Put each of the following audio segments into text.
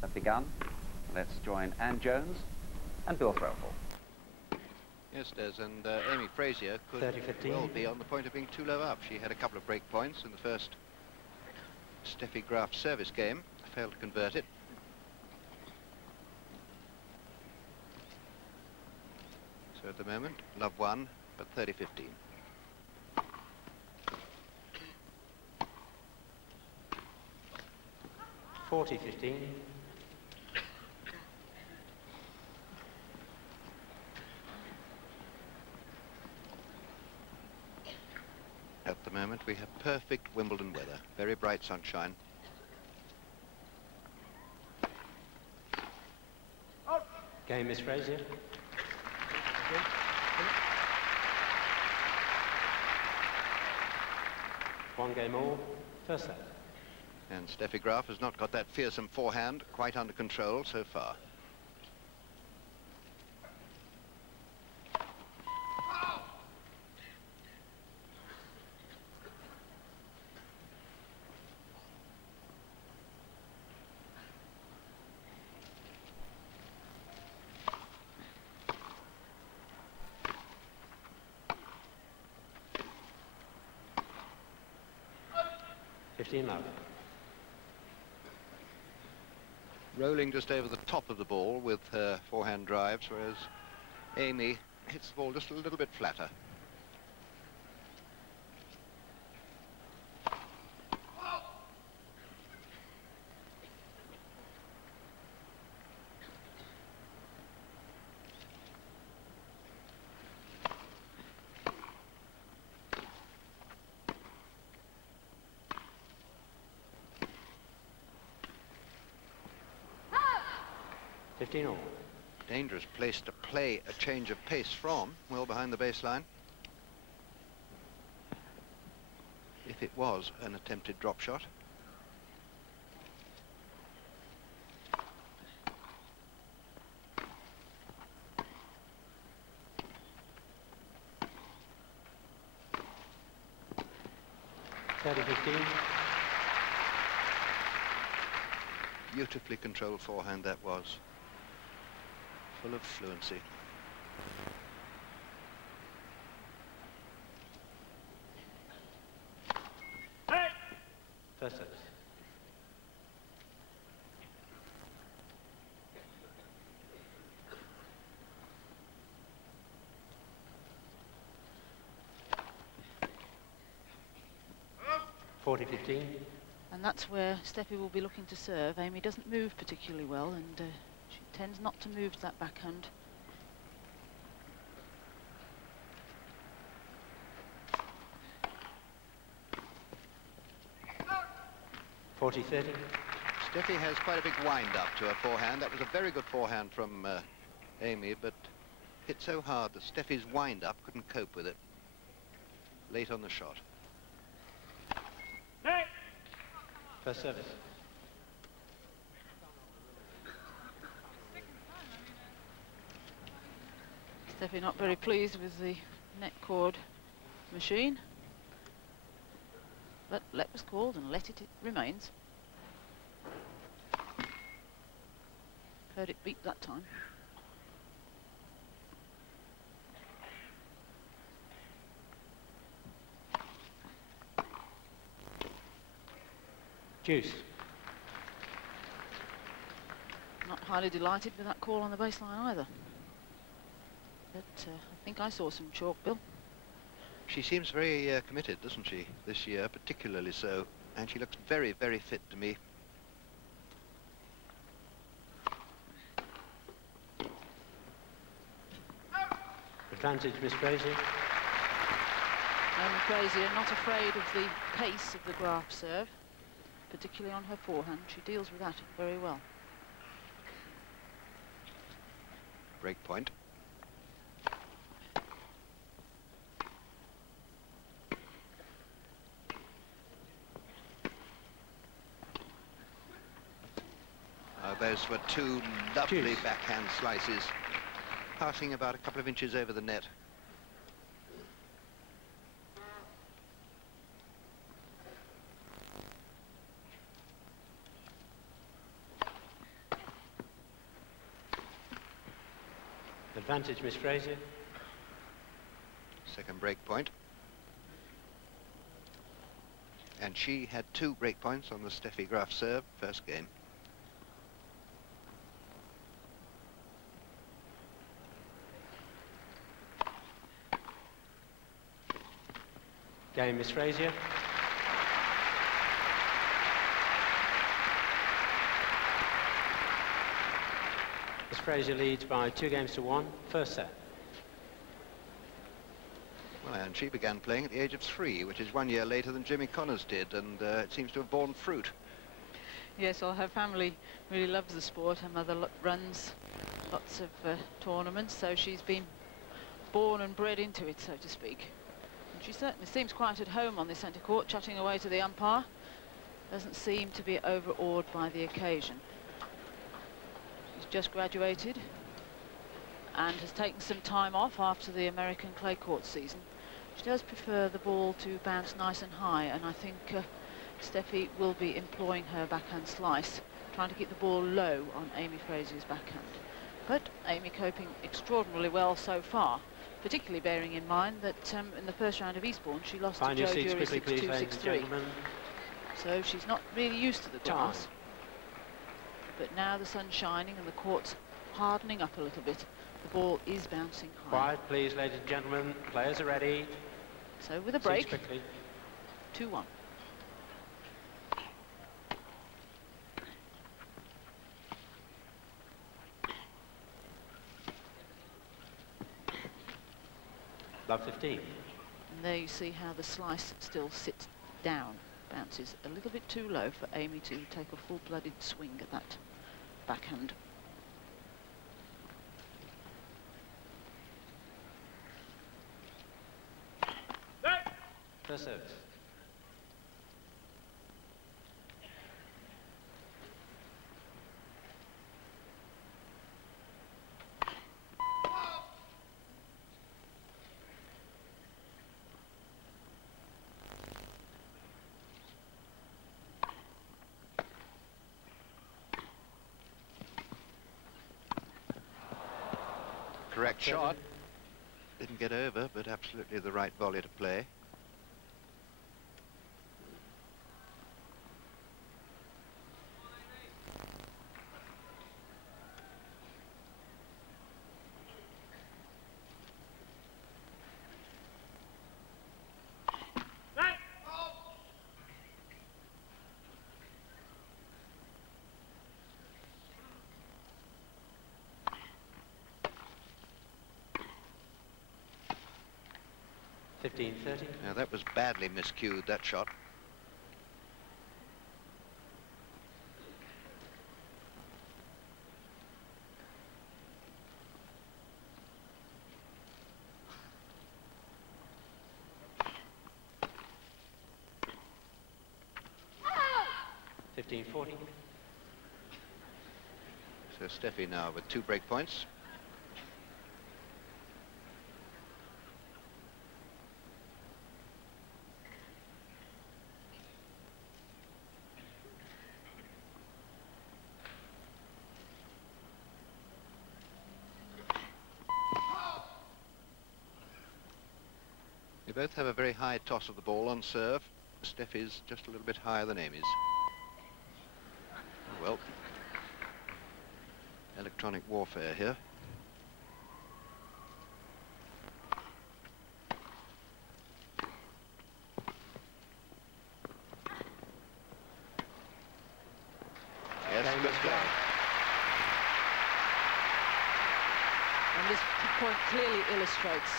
have begun. Let's join Ann Jones and Bill Threlfall. Yes, Des, and Amy Frazier could 30-15. well be on the point of being too low up. She had a couple of break points in the first Steffi Graf service game, failed to convert it. So at the moment, love one, but 30-15. 40-15. At the moment, we have perfect Wimbledon weather, very bright sunshine. Game, Miss Frazier. One game all, first set. And Steffi Graf has not got that fearsome forehand quite under control so far. Love. Rolling just over the top of the ball with her forehand drives, whereas Amy hits the ball just a little bit flatter. All. Dangerous place to play a change of pace from, well behind the baseline. If it was an attempted drop shot. Beautifully controlled forehand that was. Full of fluency. First service. (40-15). And that's where Steffi will be looking to serve. Amy doesn't move particularly well, and she tends not to move to that backhand. (40-30). Steffi has quite a big wind-up to her forehand. That was a very good forehand from Amy, but hit so hard that Steffi's wind-up couldn't cope with it. Late on the shot. First service. Steffi not very pleased with the net cord machine, but let was called and let it remains. Heard it beat that time. Deuce. Not highly delighted with that call on the baseline either. But I think I saw some chalk, Bill. She seems very committed, doesn't she, this year, particularly so. And she looks very, very fit to me. Advantage, Miss Frazier. Amy Frazier not afraid of the pace of the Graf serve, particularly on her forehand. She deals with that very well. Break point. Those were two lovely backhand slices, passing about a couple of inches over the net. Advantage, Miss Frazier. Second break point. And she had 2 break points on the Steffi Graf serve, first game. Game, Miss Frazier. Miss Frazier leads by 2-1, first set. Well, and she began playing at the age of 3, which is 1 year later than Jimmy Connors did, and it seems to have borne fruit. Yes, well, her family really loves the sport. Her mother runs lots of tournaments, so she's been born and bred into it, so to speak. And she certainly seems quite at home on the centre court, chatting away to the umpire. Doesn't seem to be overawed by the occasion. She's just graduated and has taken some time off after the American clay court season. She does prefer the ball to bounce nice and high, and I think Steffi will be employing her backhand slice, trying to keep the ball low on Amy Frazier's backhand. But Amy coping extraordinarily well so far, particularly bearing in mind that in the first round of Eastbourne she lost Find to your Jo seats Jury quickly, please, 6-2, ladies and 6-3. gentlemen. So she's not really used to the Time. grass. But now the sun's shining and the court's hardening up a little bit. The ball is bouncing high. Quiet, please, ladies and gentlemen. Players are ready. So with a break, Seats quickly. 2-1. Love 15. And there you see how the slice still sits down, bounces a little bit too low for Amy to take a full-blooded swing at that backhand. First service. Correct shot. Didn't get over, but absolutely the right volley to play. Now that was badly miscued, that shot. So Steffi now with 2 break points. They both have a very high toss of the ball on serve. Steffi's just a little bit higher than Amy's. Oh, well, electronic warfare here. Yes, good play. And this point clearly illustrates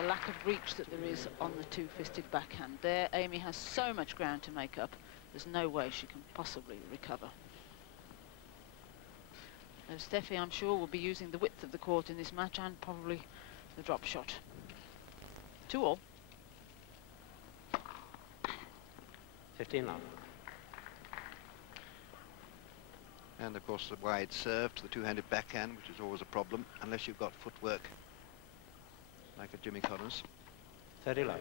the lack of reach that there is on the two-fisted backhand. There, Amy has so much ground to make up, there's no way she can possibly recover. Now, Steffi, I'm sure, will be using the width of the court in this match and probably the drop shot. 2-all. 15 love. And of course the wide serve to the two-handed backhand, which is always a problem unless you've got footwork like a Jimmy Connors. 30 love.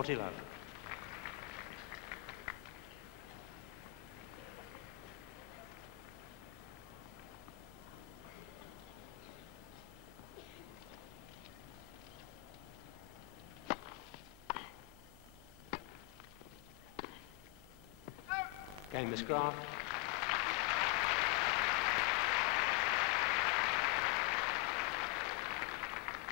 40 love. Game is Graf.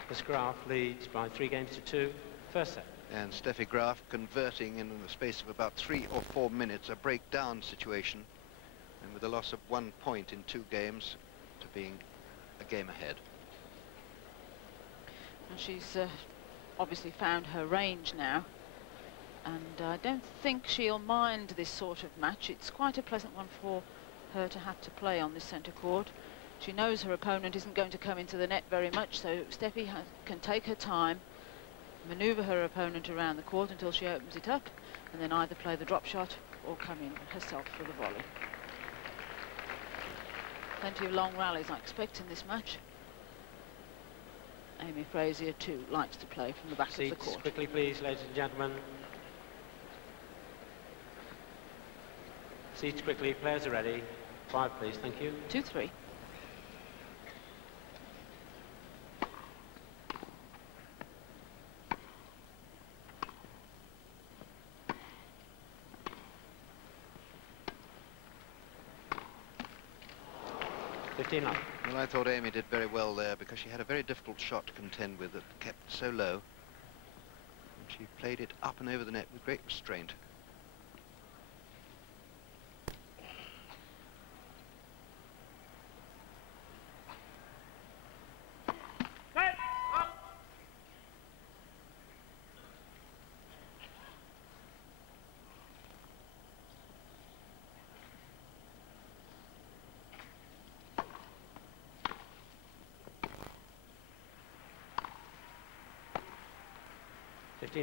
Miss Graf leads by 3 games to 2. First set. And Steffi Graf converting in the space of about 3 or 4 minutes a breakdown situation, and with a loss of 1 point in 2 games to being a game ahead. And she's obviously found her range now, and I don't think she'll mind this sort of match. It's quite a pleasant one for her to have to play on this centre court. She knows her opponent isn't going to come into the net very much, so Steffi can take her time, manoeuvre her opponent around the court until she opens it up, and then either play the drop shot or come in herself for the volley. Plenty of long rallies I expect in this match. Amy Frazier too likes to play from the back of the Seats court. quickly, please, ladies and gentlemen. Seats quickly, players are ready. 5, please, thank you. 2-3. Up. Well, I thought Amy did very well there because she had a very difficult shot to contend with that kept so low. And she played it up and over the net with great restraint.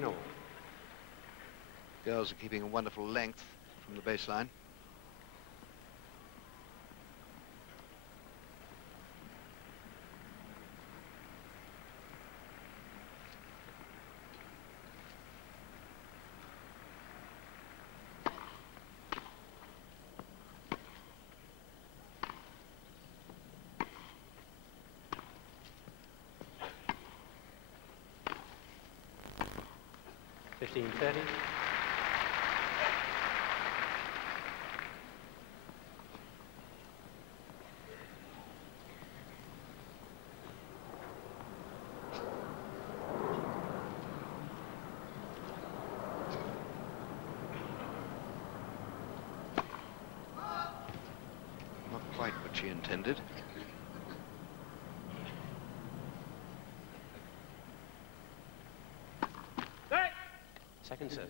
All. Girls are keeping a wonderful length from the baseline. .30. Not quite what she intended. Second service.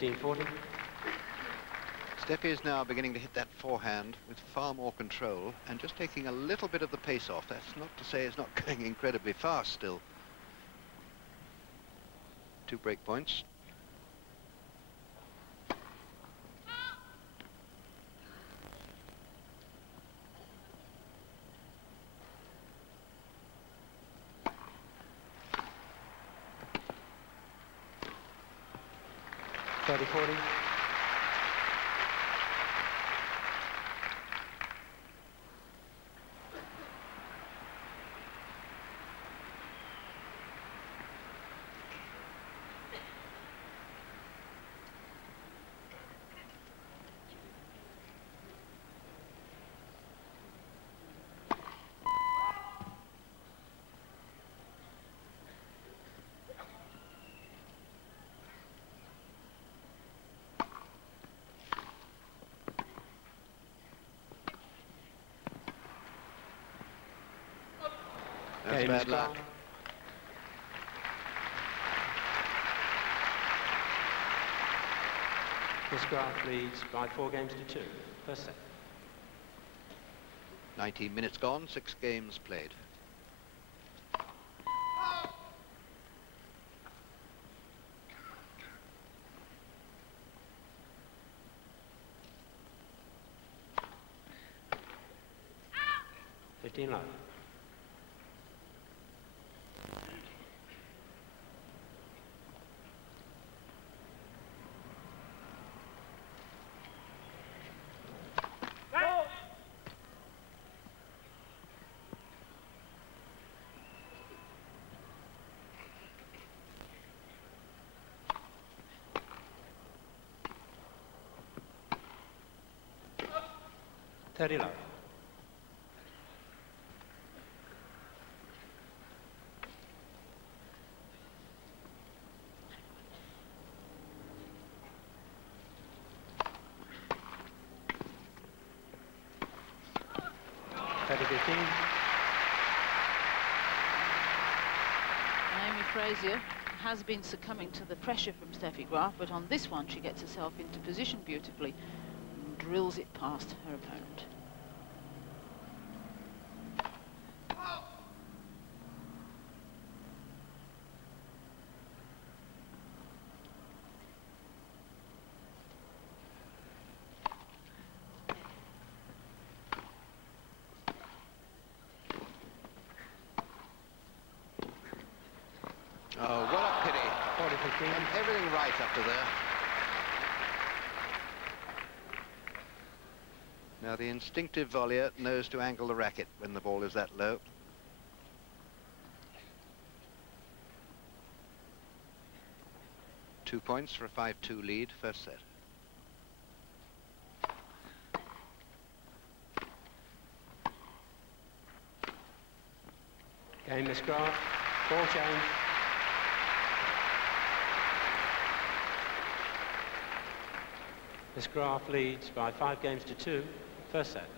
.40. Steffi is now beginning to hit that forehand with far more control and just taking a little bit of the pace off. That's not to say it's not going incredibly fast still. 2 break points. .40. That's bad luck. Miss Graf leads by 4 games to 2. First set. 19 minutes gone, 6 games played. 15 love. Thirty love. Amy Frazier has been succumbing to the pressure from Steffi Graf, but on this one she gets herself into position beautifully and drills it past her opponent. Oh, what a pity. 40-15. And everything right up to there. Now the instinctive volleyer knows to angle the racket when the ball is that low. Two points for a 5-2 lead, first set. Game is Graf. Ball change. Miss Graf leads by 5 games to 2, first set.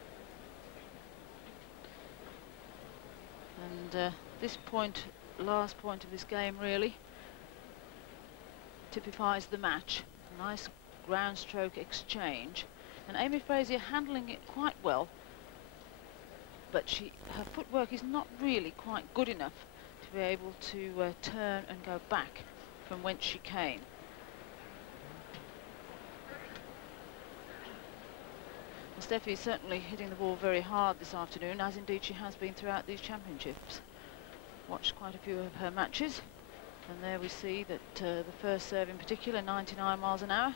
And this point, last point of this game really, typifies the match. Nice ground stroke exchange. And Amy Frazier handling it quite well, but her footwork is not really quite good enough to be able to turn and go back from whence she came. Steffi is certainly hitting the ball very hard this afternoon, as indeed she has been throughout these championships. Watched quite a few of her matches, and there we see that the first serve in particular, 99 miles an hour,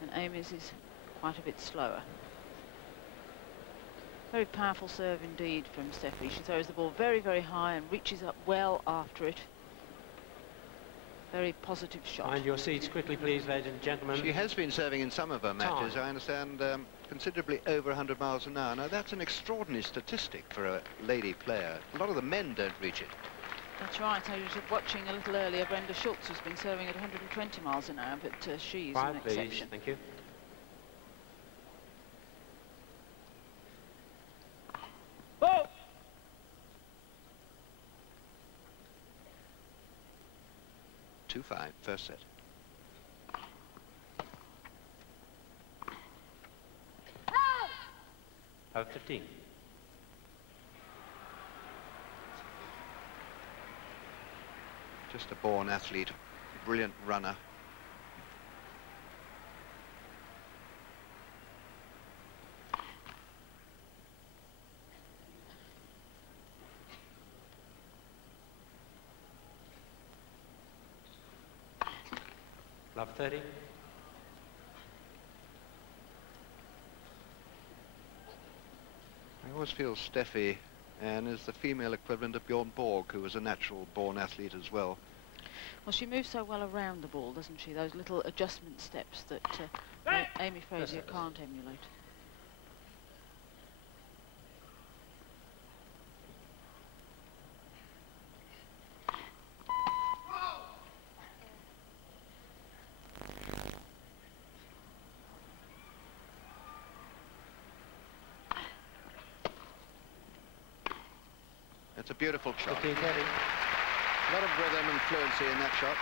and Amy's is quite a bit slower. Very powerful serve indeed from Steffi. She throws the ball very, very high and reaches up well after it. Very positive shot. Find your seats quickly, please, ladies and gentlemen. She has been serving in some of her matches, I understand, considerably over 100 miles an hour. Now, that's an extraordinary statistic for a lady player. A lot of the men don't reach it. That's right. I was watching a little earlier Brenda Schultz, who's been serving at 120 miles an hour, but she's an exception. Thank you. Oh! 2-5, first set. Of 15. Just a born athlete, brilliant runner. Love 30. I always feel Steffi and is the female equivalent of Bjorn Borg, who was a natural born athlete as well. Well, she moves so well around the ball, doesn't she? Those little adjustment steps that Amy Frazier can't emulate. It's a beautiful shot. 15-30. A lot of rhythm and fluency in that shot.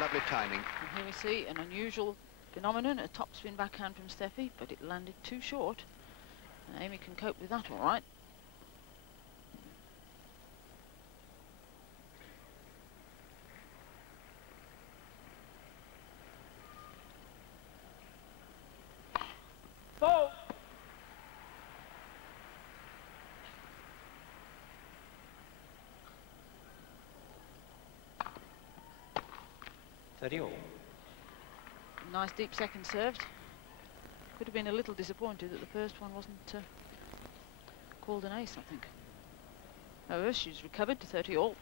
Lovely timing. And here we see an unusual phenomenon, a topspin backhand from Steffi, but it landed too short. And Amy can cope with that all right. 30 all. Nice deep second served. Could have been a little disappointed that the first one wasn't called an ace, I think. However, she's recovered to 30 all.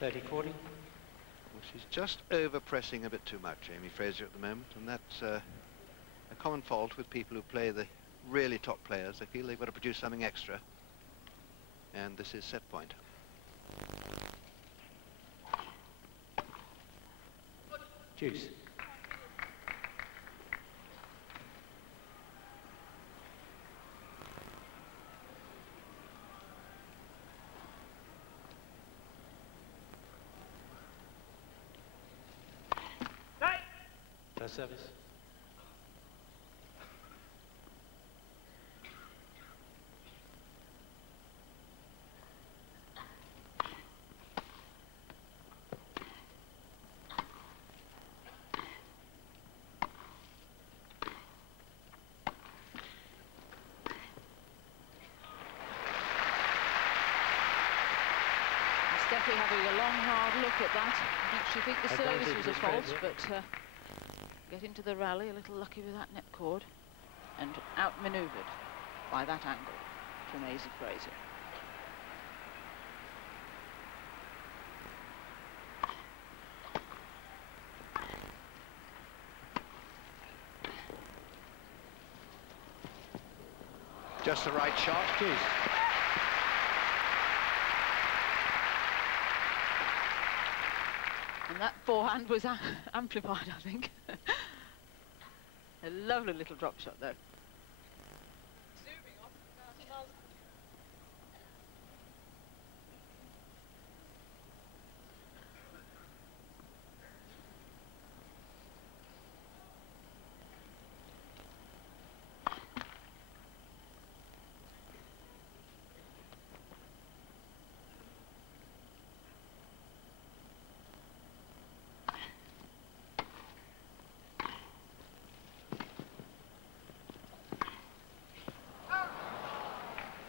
.30-40. Well, she's just over-pressing a bit too much, Amy Frazier, at the moment, and that's a common fault with people who play the really top players. They feel they've got to produce something extra, and this is set point. Juice. First service. Steffi having a long, hard look at that. She think the service was a fault, but get into the rally a little lucky with that net cord and outmanoeuvred by that angle from Amy Frazier. Just the right shot. Juice. And that forehand was amplified, I think. A lovely little drop shot, though.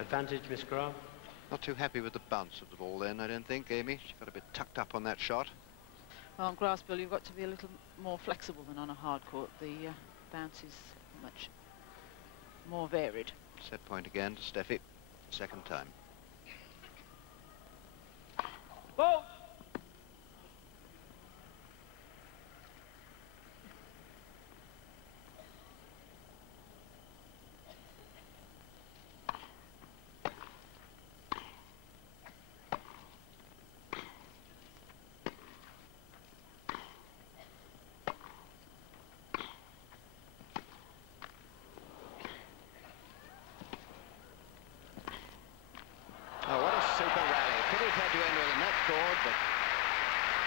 Advantage, Miss Graf. Not too happy with the bounce of the ball then, I don't think, Amy. She got a bit tucked up on that shot. Well, on grass, Bill, you've got to be a little more flexible than on a hard court. The bounce is much more varied. Set point again to Steffi, second time. Ball! Had to end with a net cord, but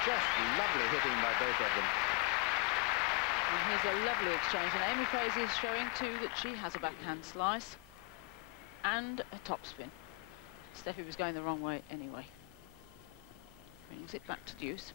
just lovely hitting by both of them. And here's a lovely exchange, and Amy Frazier is showing too that she has a backhand slice and a topspin. Steffi was going the wrong way anyway. Brings it back to deuce.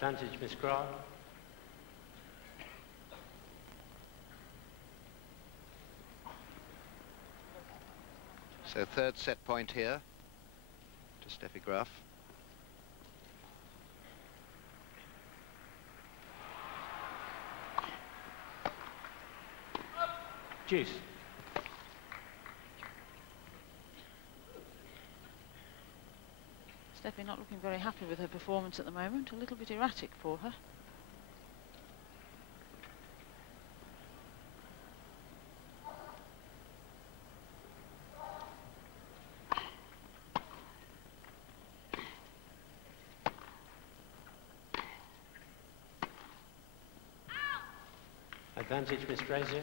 Advantage, Miss Graf. So third set point here to Steffi Graf. Juice. Steffi not looking very happy with her performance at the moment, a little bit erratic for her. Advantage, Miss Frazier.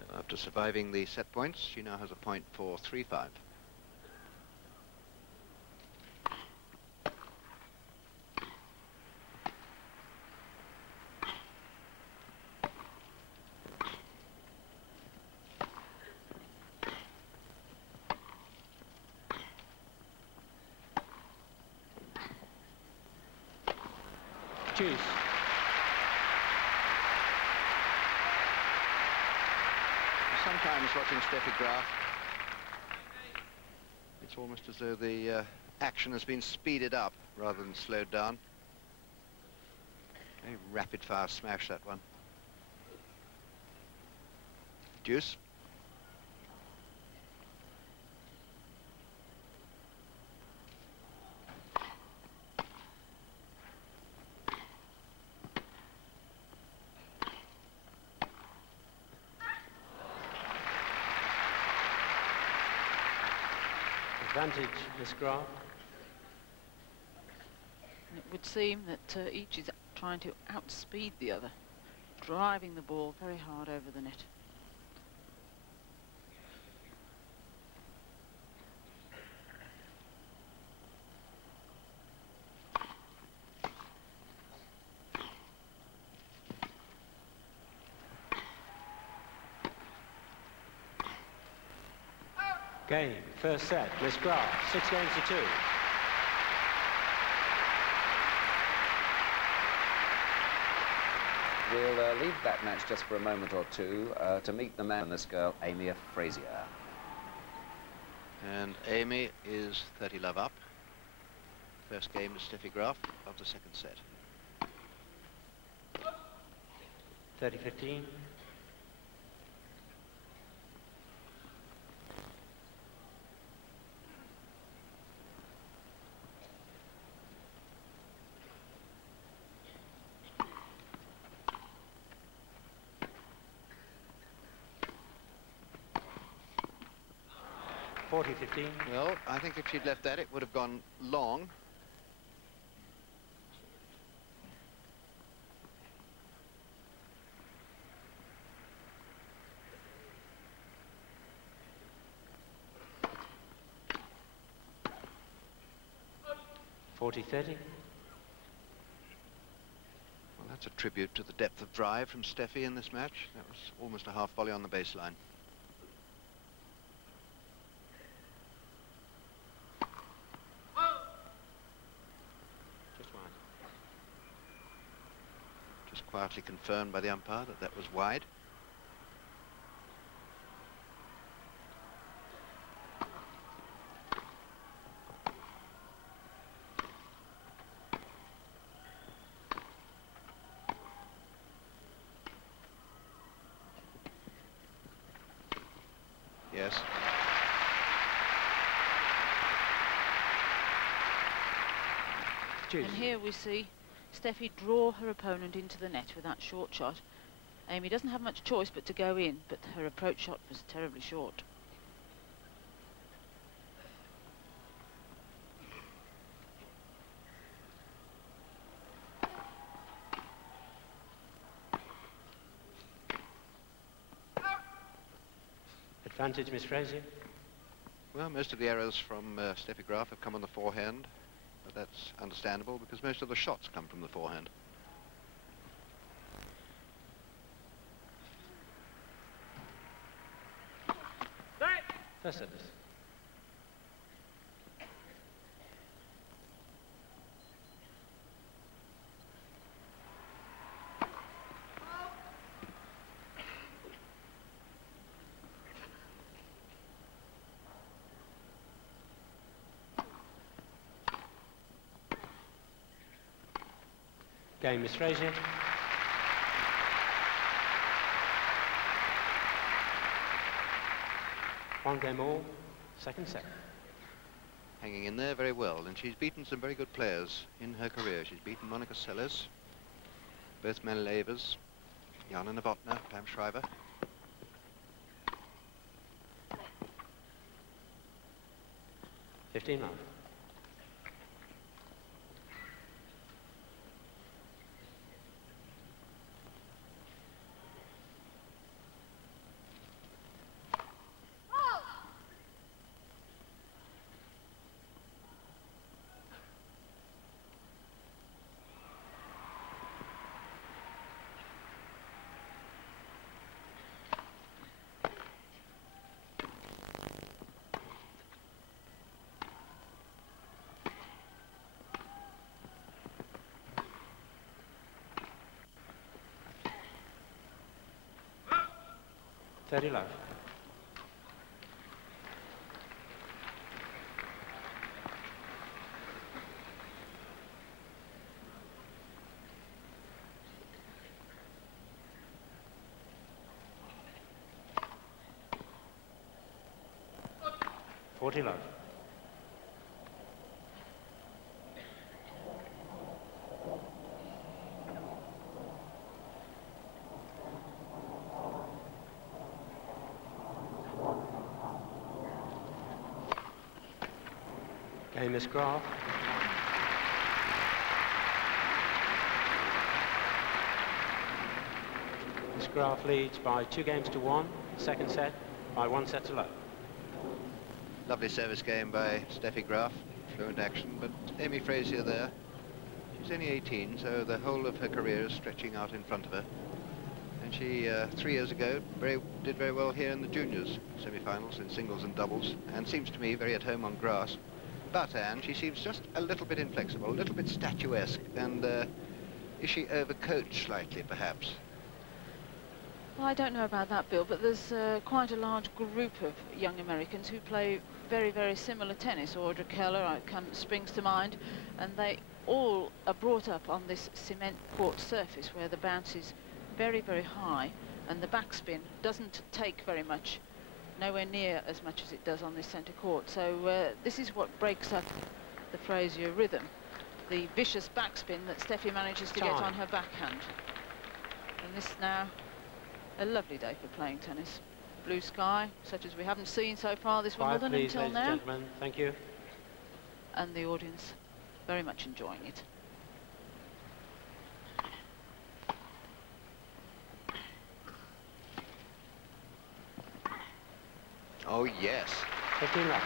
So after surviving the set points, she now has a point for 3-5. Choose. Sometimes watching Steffi Graf, it's almost as though the action has been speeded up rather than slowed down. Very rapid fire smash, that one. Deuce. Advantage, Miss Graf. And it would seem that each is trying to outspeed the other, driving the ball very hard over the net. Game, first set, Miss Graf, 6 games to 2. We'll leave that match just for a moment or two to meet the man, this girl, Amy Frazier. And Amy is 30 love up. First game to Steffi Graf of the second set. 30-15. Well, I think if she'd left that, it would have gone long. $40-30. Well, that's a tribute to the depth of drive from Steffi in this match. That was almost a half volley on the baseline. Just quietly confirmed by the umpire that that was wide. Yes. And here we see Steffi draw her opponent into the net with that short shot. Amy doesn't have much choice but to go in, but her approach shot was terribly short. Advantage, Miss Frazier. Well, most of the errors from Steffi Graf have come on the forehand, but that's understandable because most of the shots come from the forehand. First service. Game, Miss Frazier. One game all, second set. Hanging in there very well, and she's beaten some very good players in her career. She's beaten Monica Seles, both Menelevers, Jana Novotná, Pam Shriver. $15 love. 30 love. Forty love. Game is Graf. Miss Graf leads by 2 games to 1. Second set by 1 set to love. Lovely service game by Steffi Graf, fluent action, but Amy Frazier there. She's only 18, so the whole of her career is stretching out in front of her. And she, 3 years ago, did very well here in the juniors semi-finals in singles and doubles, and seems to me very at home on grass. But, Anne, she seems just a little bit inflexible, a little bit statuesque, and is she overcoached slightly, perhaps? Well, I don't know about that, Bill, but there's quite a large group of young Americans who play very, very similar tennis. Audra Keller springs to mind, and they all are brought up on this cement court surface where the bounce is very, very high, and the backspin doesn't take very much, nowhere near as much as it does on this centre court. So this is what breaks up the Frazier rhythm, the vicious backspin that Steffi manages to get on her backhand. And this now, a lovely day for playing tennis. Blue sky, such as we haven't seen so far this Wimbledon until now. Gentlemen. Thank you. And the audience very much enjoying it. Oh, yes. 15 love.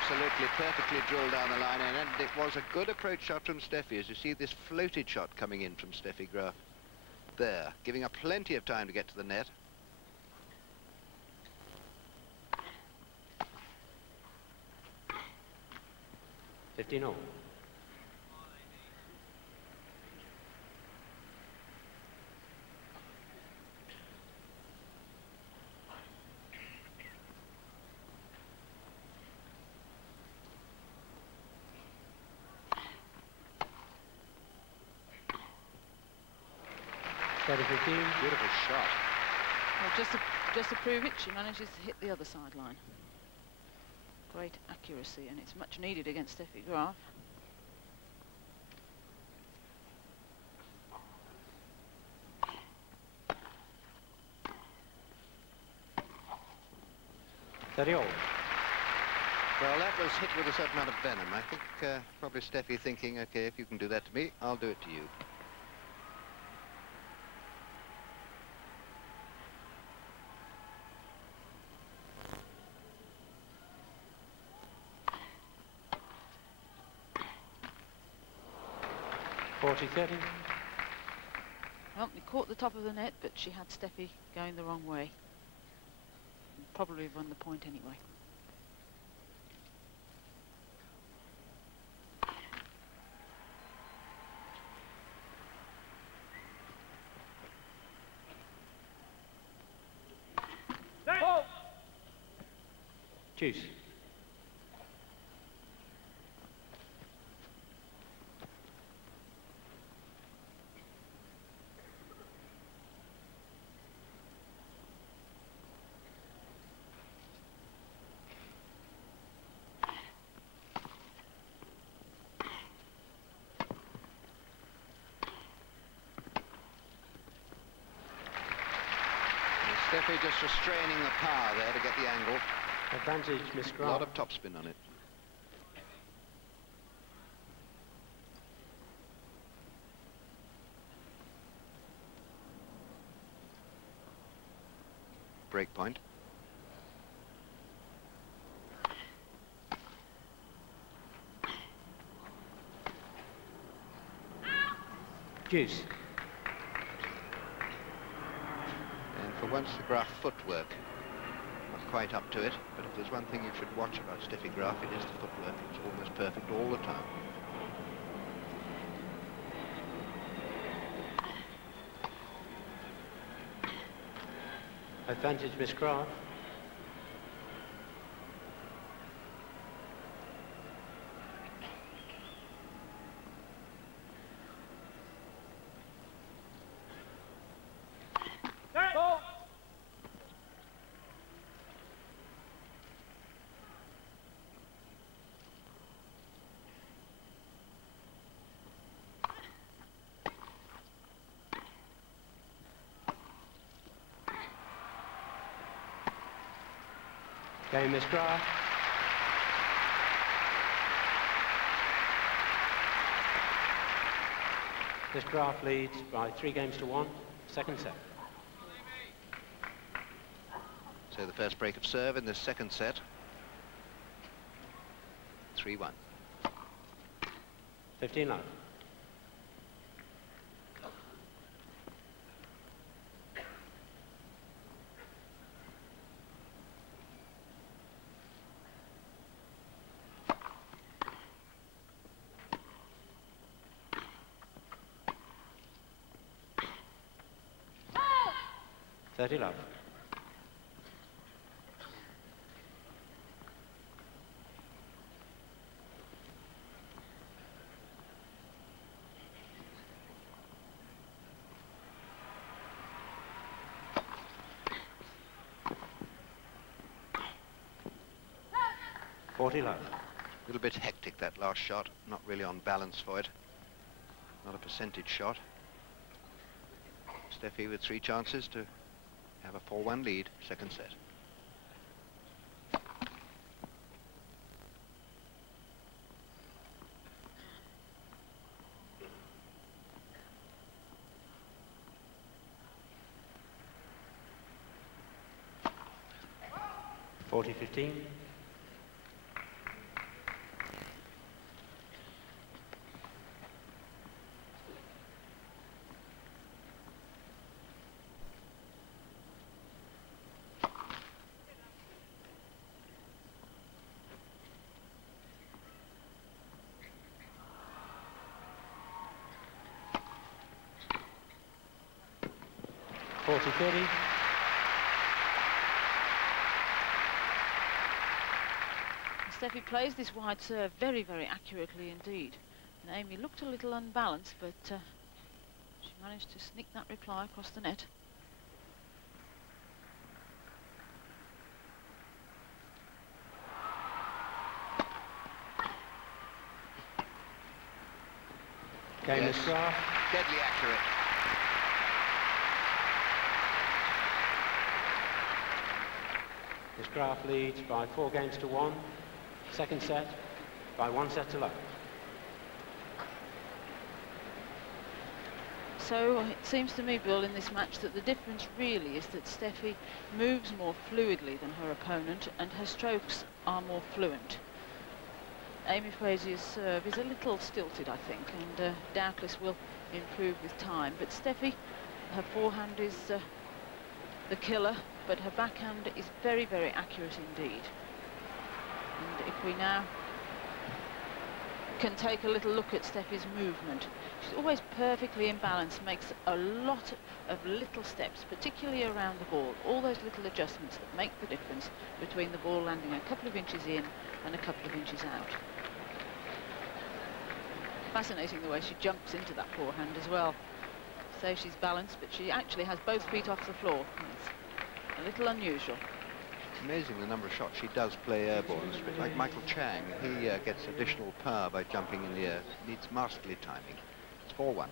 Absolutely perfectly drilled down the line, and it was a good approach shot from Steffi, as you see this floated shot coming in from Steffi Graf. There, giving her plenty of time to get to the net. $15 all. Beautiful shot. Well, just to prove it, she manages to hit the other sideline. Great accuracy, and it's much needed against Steffi Graf. $30 all. Well, that was hit with a certain amount of venom. I think probably Steffi thinking, okay, if you can do that to me, I'll do it to you. $40-30. Well, he caught the top of the net, but she had Steffi going the wrong way. Probably won the point anyway. Juice. Steffi just restraining the power there to get the angle. Advantage, Miss A Graf. lot of topspin on it. Break point. Juice. And for once the Graf footwork, not quite up to it, but if there's one thing you should watch about Steffi Graf, it is the footwork. It's almost perfect all the time. Advantage, Miss Graf. Okay, Miss Graf. Miss Graf leads by 3 games to 1, second set. So the first break of serve in this second set. 3-1. 15 love. $30 love. $40 love. A little bit hectic, that last shot. Not really on balance for it. Not a percentage shot. Steffi with 3 chances to have a 4-1 lead, second set. $40-15. $40-30. Steffi plays this wide serve very, very accurately indeed. And Amy looked a little unbalanced, but she managed to sneak that reply across the net. Okay, Miss Graf. Deadly accurate. Miss Graf leads by 4 games to 1, second set by 1 set to love. So it seems to me, Bill, in this match that the difference really is that Steffi moves more fluidly than her opponent and her strokes are more fluent. Amy Frazier's serve is a little stilted, I think, and doubtless will improve with time. But Steffi, her forehand is the killer, but her backhand is very, very accurate indeed. And if we now can take a little look at Steffi's movement, she's always perfectly in balance, makes a lot of little steps, particularly around the ball, all those little adjustments that make the difference between the ball landing a couple of inches in and a couple of inches out. Fascinating the way she jumps into that forehand as well. So she's balanced, but she actually has both feet off the floor. It's a little unusual. It's amazing the number of shots she does play airborne. It's a bit like Michael Chang. He gets additional power by jumping in the air. Needs masterly timing. It's 4-1.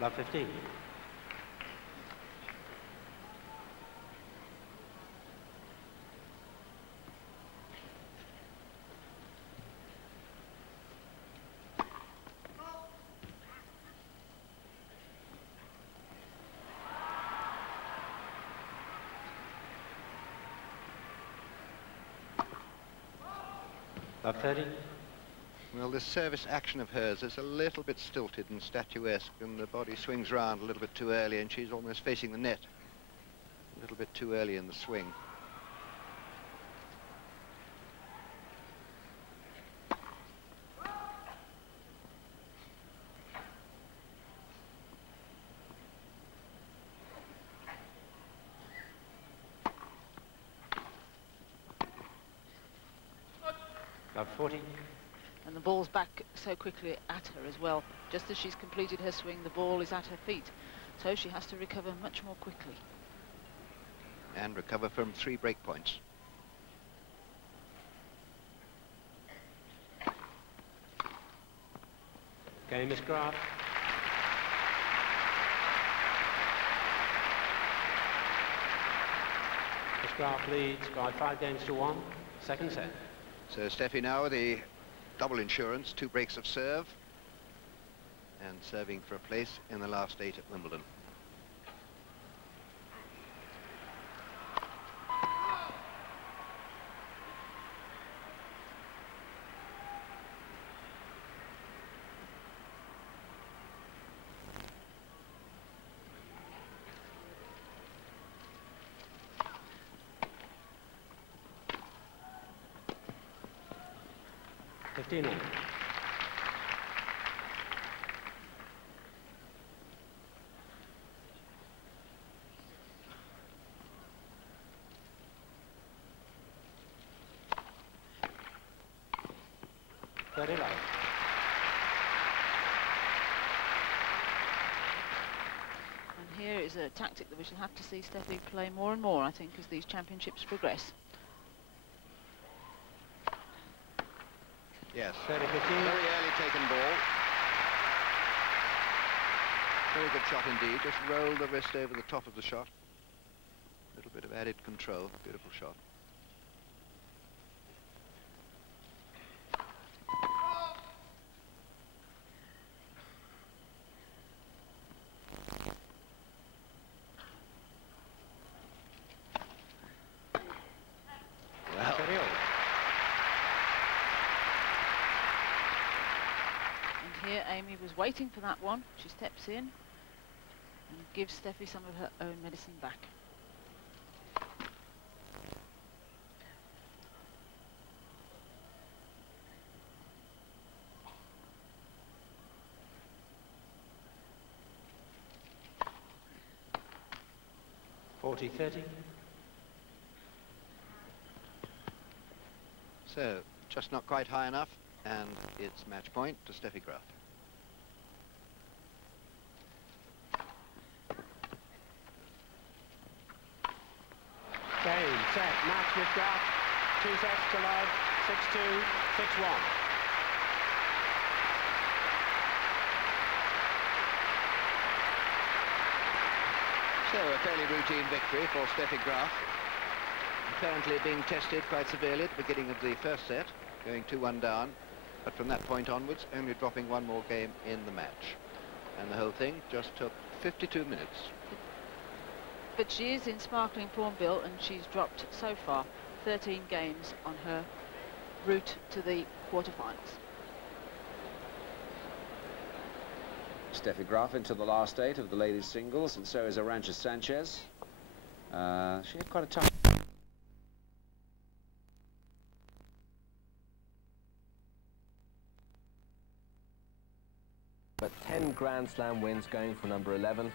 Love 15. Love 30. Well, this service action of hers is a little bit stilted and statuesque, and the body swings round a little bit too early, and she's almost facing the net a little bit too early in the swing. Love 40. And the ball's back so quickly at her as well. Just as she's completed her swing, the ball is at her feet. So she has to recover much more quickly. And recover from 3 break points. Game is Graf. Miss Graf leads by 5 games to 1. Second set. So Steffi now with the double insurance, 2 breaks of serve, and serving for a place in the last 8 at Wimbledon. Dina. Very low. And here is a tactic that we shall have to see Steffi play more and more, I think, as these championships progress. Yes, 30-15. very early taken ball. Very good shot indeed, just roll the wrist over the top of the shot. A little bit of added control, beautiful shot. Well, And here Amy was waiting for that one. She steps in and gives Steffi some of her own medicine back. so just not quite high enough, and it's match point to Steffi Graf. Game, set, match with Graf. 2 sets to love. 6-2, 6-1. So a fairly routine victory for Steffi Graf. Apparently being tested quite severely at the beginning of the first set, going 2-1 down, but from that point onwards only dropping 1 more game in the match. And the whole thing just took 52 minutes. But she is in sparkling form, Bill, and she's dropped so far 13 games on her route to the quarterfinals. Steffi Graf into the last 8 of the ladies' singles, and so is Arantxa Sanchez. She had quite a tough... But 10 Grand Slam wins going for number 11.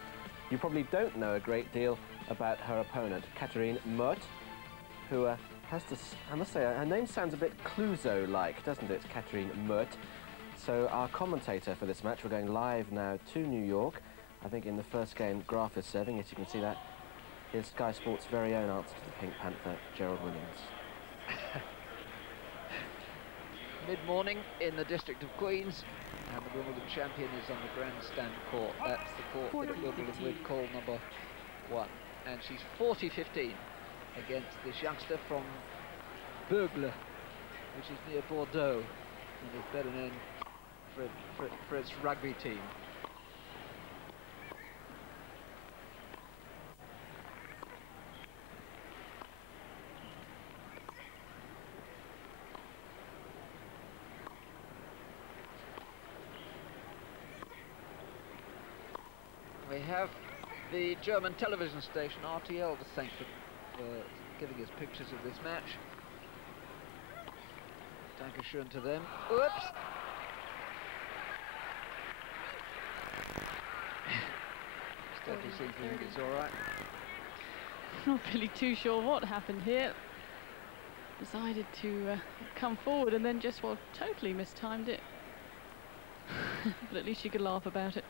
You probably don't know a great deal about her opponent, Catherine Mothes, who has to, I must say, her name sounds a bit Clouseau-like, doesn't it, Catherine Mothes? So our commentator for this match, we're going live now to New York. I think in the first game, Graf is serving, as you can see that, is Sky Sports' very own answer to the Pink Panther, Gerald Williams. Mid-morning in the District of Queens, and the Wimbledon champion is on the grandstand court. That's the court that Wimbledon would call number 1. And she's 40-15 against this youngster from Beugle, which is near Bordeaux, and is better known for its rugby team. We have the German television station RTL to thank for giving us pictures of this match. Dankeschön to them. Oops! Steffi seems to think it's all right. Not really too sure what happened here. decided to come forward and then just, well, totally mistimed it. But at least you could laugh about it.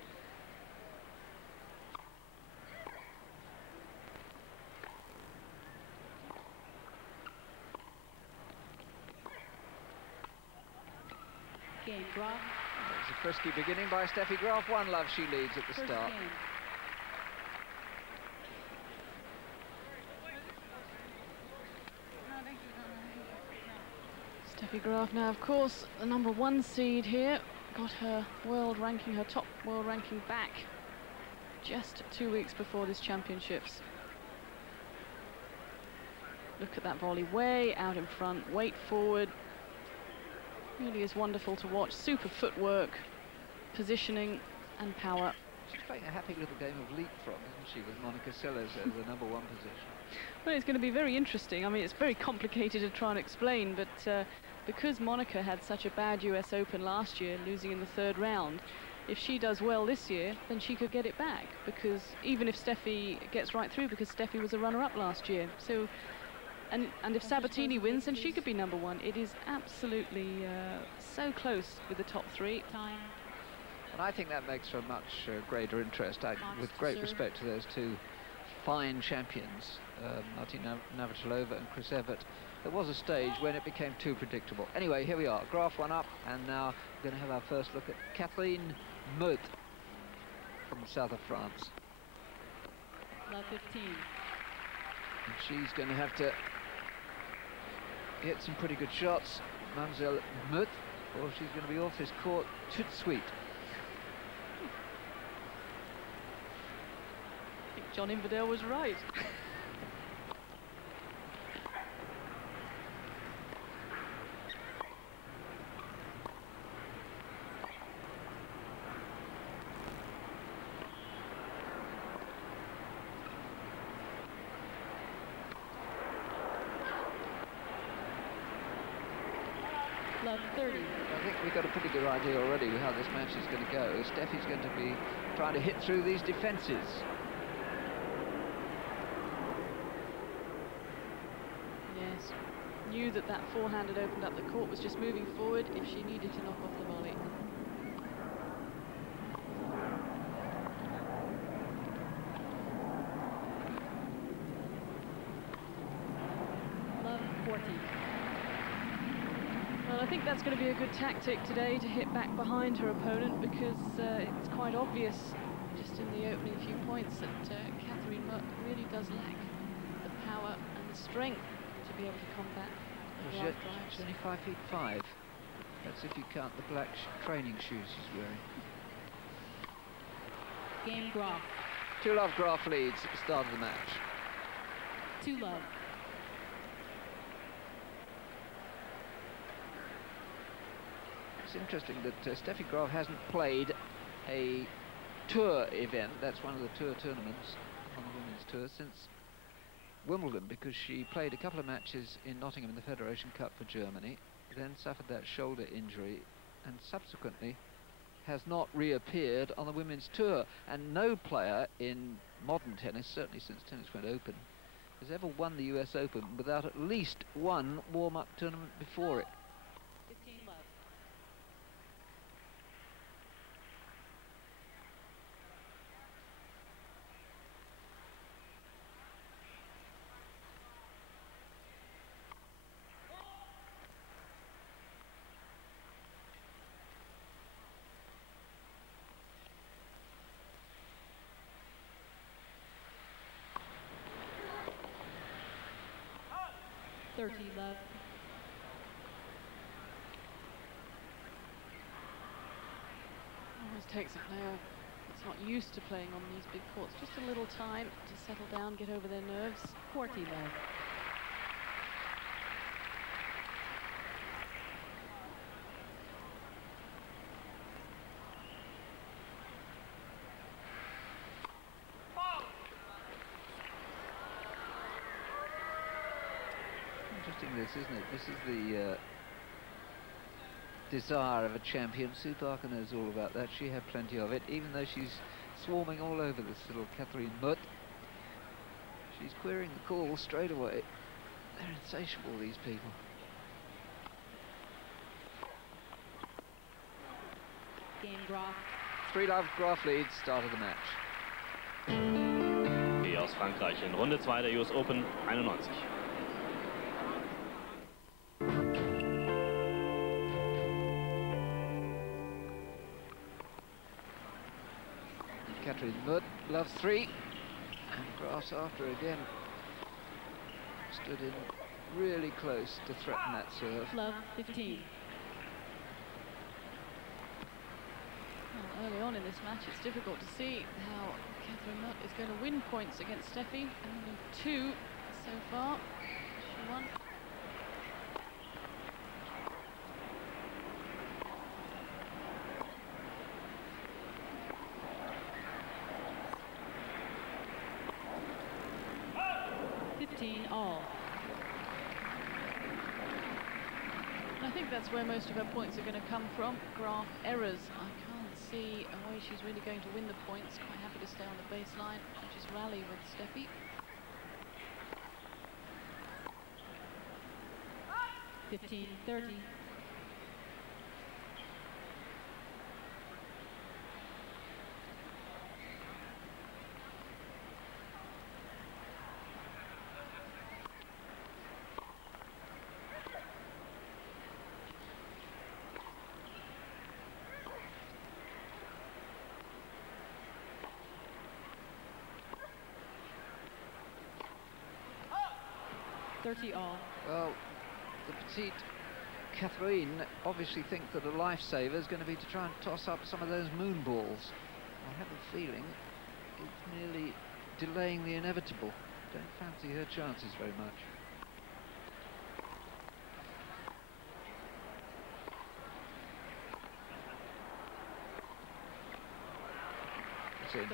Game, Graf. It's a frisky beginning by Steffi Graf. 1-love, she leads at the start. Game. Steffi Graf now, of course, the #1 seed here. Got her world ranking, her top world ranking back just 2 weeks before this championships. Look at that volley, way out in front, weight forward. Really is wonderful to watch. Super footwork, positioning and power. She's playing a happy little game of leapfrog, isn't she, with Monica Seles as the #1 position. Well, it's going to be very interesting. I mean, it's very complicated to try and explain, but because Monica had such a bad US Open last year, losing in the 3rd round, if she does well this year, then she could get it back, because even if Steffi gets right through, because Steffi was a runner-up last year. So, and if Sabatini wins, then she could be #1. It is absolutely so close with the top 3. Time. And I think that makes for much greater interest, with great respect to those two fine champions, Martina Navratilova and Chris Evert. There was a stage when it became too predictable. Anyway, here we are, Graf 1 up, and now we're going to have our first look at Catherine Mothes from the south of France. Love 15. And she's going to have to hit some pretty good shots, Mademoiselle Mothes, or she's going to be off this court tout de suite. I think John Inverdale was right. Love 30. I think we've got a pretty good idea already how this match is going to go. Steffi's going to be trying to hit through these defences. Yes, knew that that forehand had opened up. The court was just moving forward if she needed to knock off the volley. Love 40. Well, I think that's going to be a good tactic today, to hit back behind her opponent, because it's quite obvious just in the opening few points that Catherine Mothes really does lack the power and the strength to be able to combat the drives. She's only 5'5". That's if you count the black training shoes she's wearing. Game, Graf. 2-love, Graf leads at the start of the match. 2-love. It's interesting that Steffi Graf hasn't played a tour event, that's one of the tour tournaments on the women's tour, since Wimbledon, because she played a couple of matches in Nottingham in the Federation Cup for Germany, then suffered that shoulder injury, and subsequently has not reappeared on the women's tour. And no player in modern tennis, certainly since tennis went open, has ever won the US Open without at least one warm-up tournament before it. 15-love. Love. Always takes a player that's not used to playing on these big courts just a little time to settle down, get over their nerves. 40, love. This, isn't it? This is the desire of a champion. Sue Parker knows all about that. She had plenty of it, even though she's swarming all over this little Catherine Mothes. She's querying the call straight away. They're insatiable, these people. Game Graf. 3-Love, Graf leads, start of the match. Die aus Frankreich in Runde 2 der US Open 91. Catherine Mothes loves 3, and Graf's after again. Stood in really close to threaten that serve. Love 15. Well, early on in this match, it's difficult to see how Catherine Mothes is going to win points against Steffi. Only 2 so far. She won. All. I think that's where most of her points are going to come from. Graf errors. I can't see a way she's really going to win the points. Quite happy to stay on the baseline and just rally with Steffi. 15-30. All. Well, the petite Catherine obviously thinks that a lifesaver is going to be to try and toss up some of those moon balls. I have a feeling it's merely delaying the inevitable. Don't fancy her chances very much. That's it.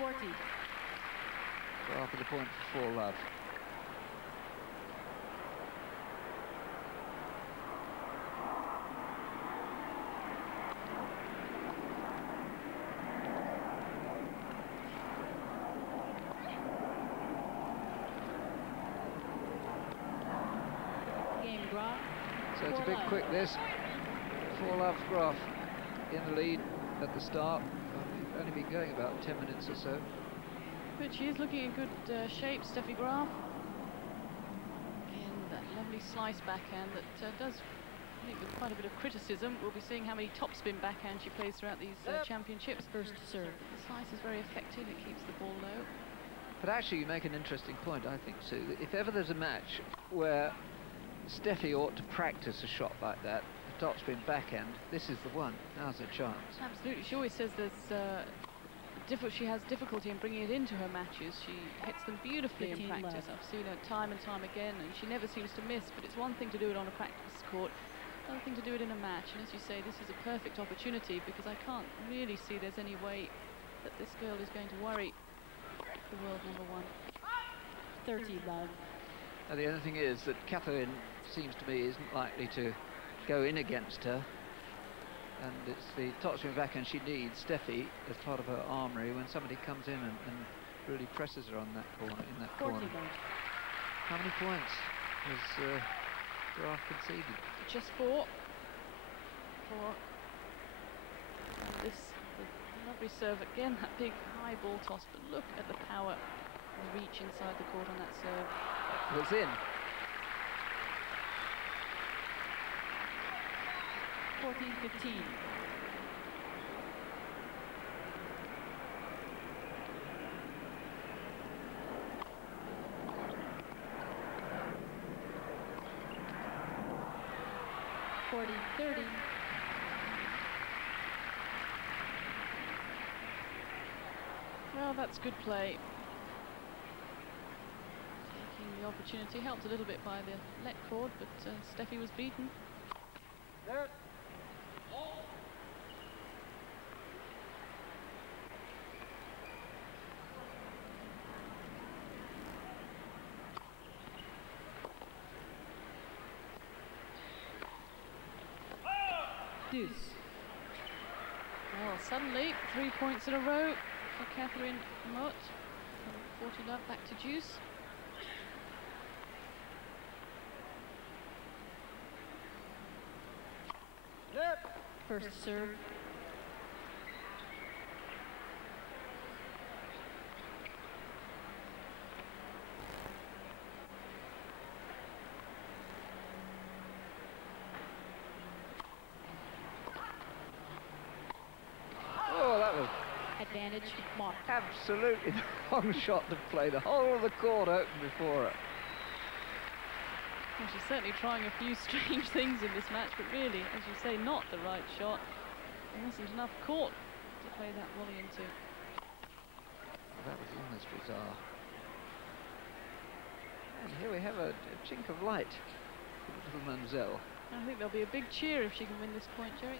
30-40. Graf with the point for 4-Love. So it's a bit quick this. 4-Love, Graf in the lead at the start. We've only been going about 10 minutes or so. But she is looking in good shape, Steffi Graf. Again, that lovely slice backhand that does, I think, with quite a bit of criticism. We'll be seeing how many topspin backhand she plays throughout these championships. First serve. The slice is very effective. It keeps the ball low. But actually, you make an interesting point, I think, Sue. That if ever there's a match where Steffi ought to practice a shot like that, the topspin backhand, this is the one. Now's her chance. Absolutely. She always says there's she has difficulty in bringing it into her matches. She hits them beautifully in practice. I've seen her time and time again, and she never seems to miss. But it's one thing to do it on a practice court, another thing to do it in a match. And as you say, this is a perfect opportunity, because I can't really see there's any way that this girl is going to worry the world number 1. 30-Love. Now, the only thing is that Catherine, seems to me, isn't likely to go in against her. And it's the topspin backhand she needs, Steffi, as part of her armoury, when somebody comes in and really presses her on that corner, in that corner. How many points has Graf conceded? Just 4. This lovely serve again, that big high ball toss, but look at the power and reach inside the court on that serve. It's in. 14-15. Well, that's good play. Taking the opportunity, helped a little bit by the let cord, but Steffi was beaten. There. Deuce. Well, suddenly 3 points in a row for Catherine Mothes. 40-Love back to deuce. First serve. Absolutely the wrong shot to play. The whole of the court open before her. Well, she's certainly trying a few strange things in this match, but really, as you say, not the right shot. There wasn't enough court to play that volley into. Well, that was almost bizarre. And here we have a chink of light for little Mademoiselle. I think there'll be a big cheer if she can win this point, Jerry.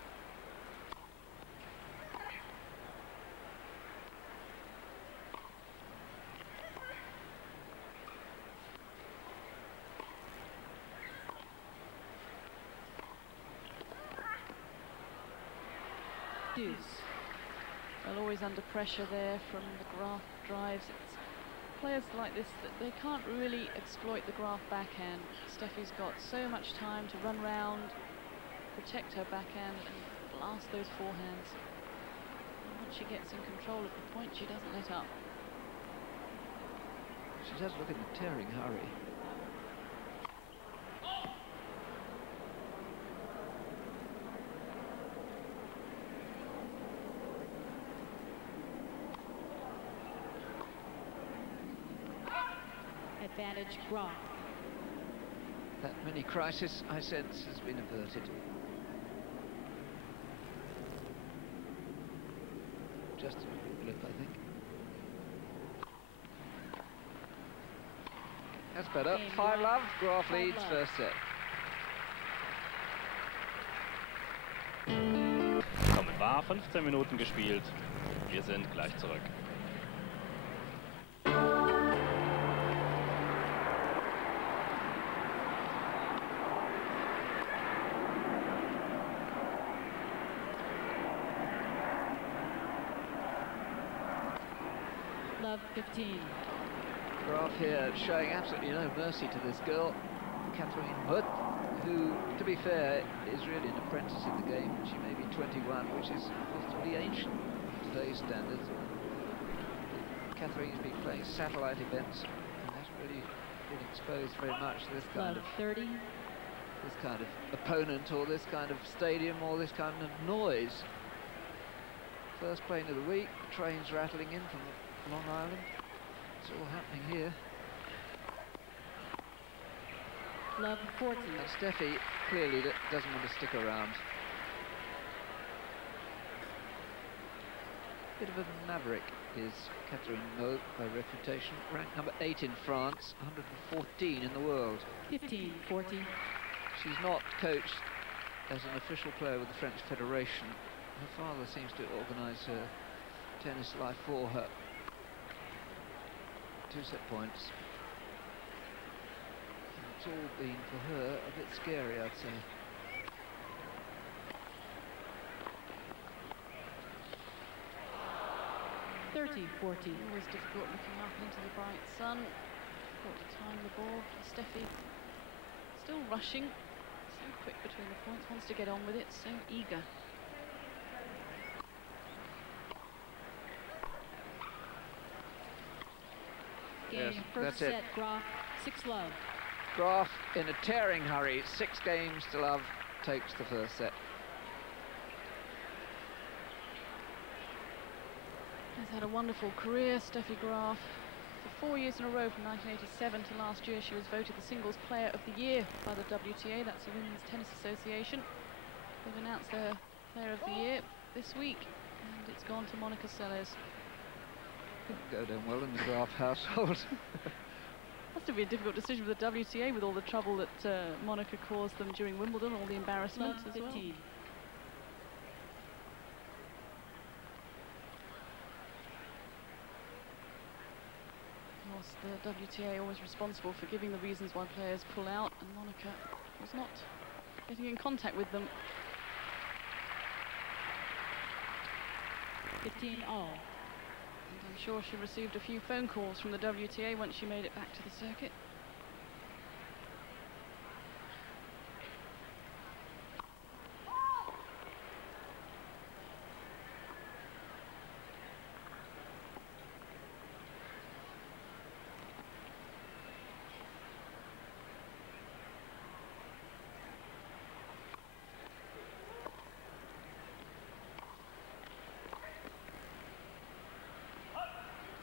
Well, always under pressure there from the Graf drives. It's players like this that they can't really exploit the Graf backhand. Steffi's got so much time to run round, protect her backhand and blast those forehands. And once she gets in control of the point, she doesn't let up. She does look in a tearing hurry. Advantage Graf. That mini crisis, I sense, has been averted. Just a little blip, I think. That's better. 5-love. Graf leads first set. Damit war 15 Minuten gespielt. Wir sind gleich zurück. Love 15. Graf here showing absolutely no mercy to this girl, Mothes, who, to be fair, is really an apprentice in the game. She may be 21, which is possibly ancient by today's standards. Catherine's been playing satellite events and hasn't really been exposed very much to this kind Love 30. This kind of opponent, or this kind of stadium, or this kind of noise. First plane of the week, trains rattling in from Long Island. It's all happening here. Love 40. And Steffi clearly doesn't want to stick around. Bit of a maverick is Mothes by reputation. Ranked number 8 in France, 114 in the world. 15-40. She's not coached as an official player with the French Federation. Her father seems to organise her tennis life for her. 2 set points. It's all been for her a bit scary, I'd say. Always difficult looking up into the bright sun. Difficult to time the ball. Steffi still rushing. So quick between the points. Wants to get on with it. So eager. Yes, First that's it. set, Graf, 6-love. Graf in a tearing hurry, 6 games to love, takes the first set. She's had a wonderful career, Steffi Graf. For 4 years in a row, from 1987 to last year, she was voted the Singles Player of the Year by the WTA, that's the Women's Tennis Association. They've announced their Player of the Year this week, and it's gone to Monica Seles. Didn't go down well in the Graf household. Must have been a difficult decision for the WTA with all the trouble that Monica caused them during Wimbledon, all the embarrassment Love as 15. well. Of course, the WTA always responsible for giving the reasons why players pull out, and Monica was not getting in contact with them. 15 all. And I'm sure she received a few phone calls from the WTA once she made it back to the circuit.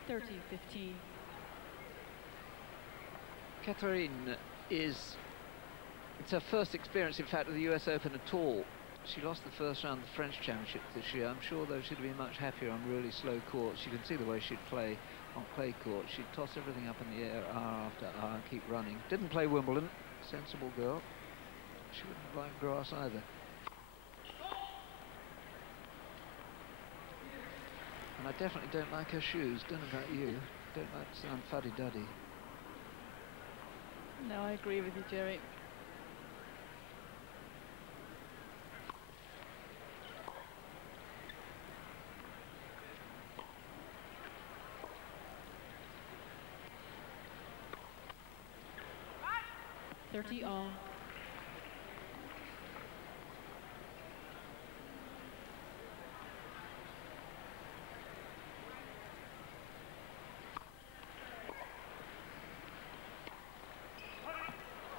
30-15. Catherine it's her first experience, in fact, of the US Open at all. She lost the first round of the French Championship this year. I'm sure, though, she'd have been much happier on really slow courts. You can see the way she'd play on clay courts. She'd toss everything up in the air hour after hour and keep running. Didn't play Wimbledon. Sensible girl. She wouldn't like grass either. And I definitely don't like her shoes. Don't know about you. Don't like to sound fuddy-duddy. No, I agree with you, Jerry. All.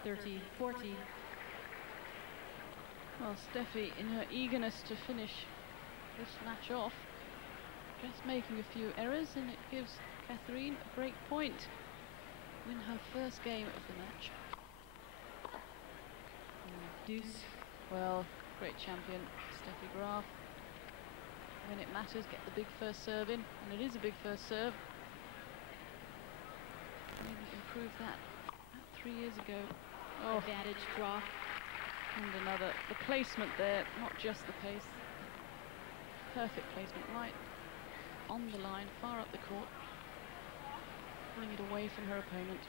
30-40. Well, Steffi, in her eagerness to finish this match off, just making a few errors, and it gives Catherine a break point. Win her first game of the match. Deuce. Well, great champion, Steffi Graf. When it matters, get the big first serve in, and it is a big first serve. Maybe improved that about 3 years ago. Oh, Advantage draw. and another. The placement there, not just the pace. Perfect placement, right on the line, far up the court. Pulling it away from her opponent.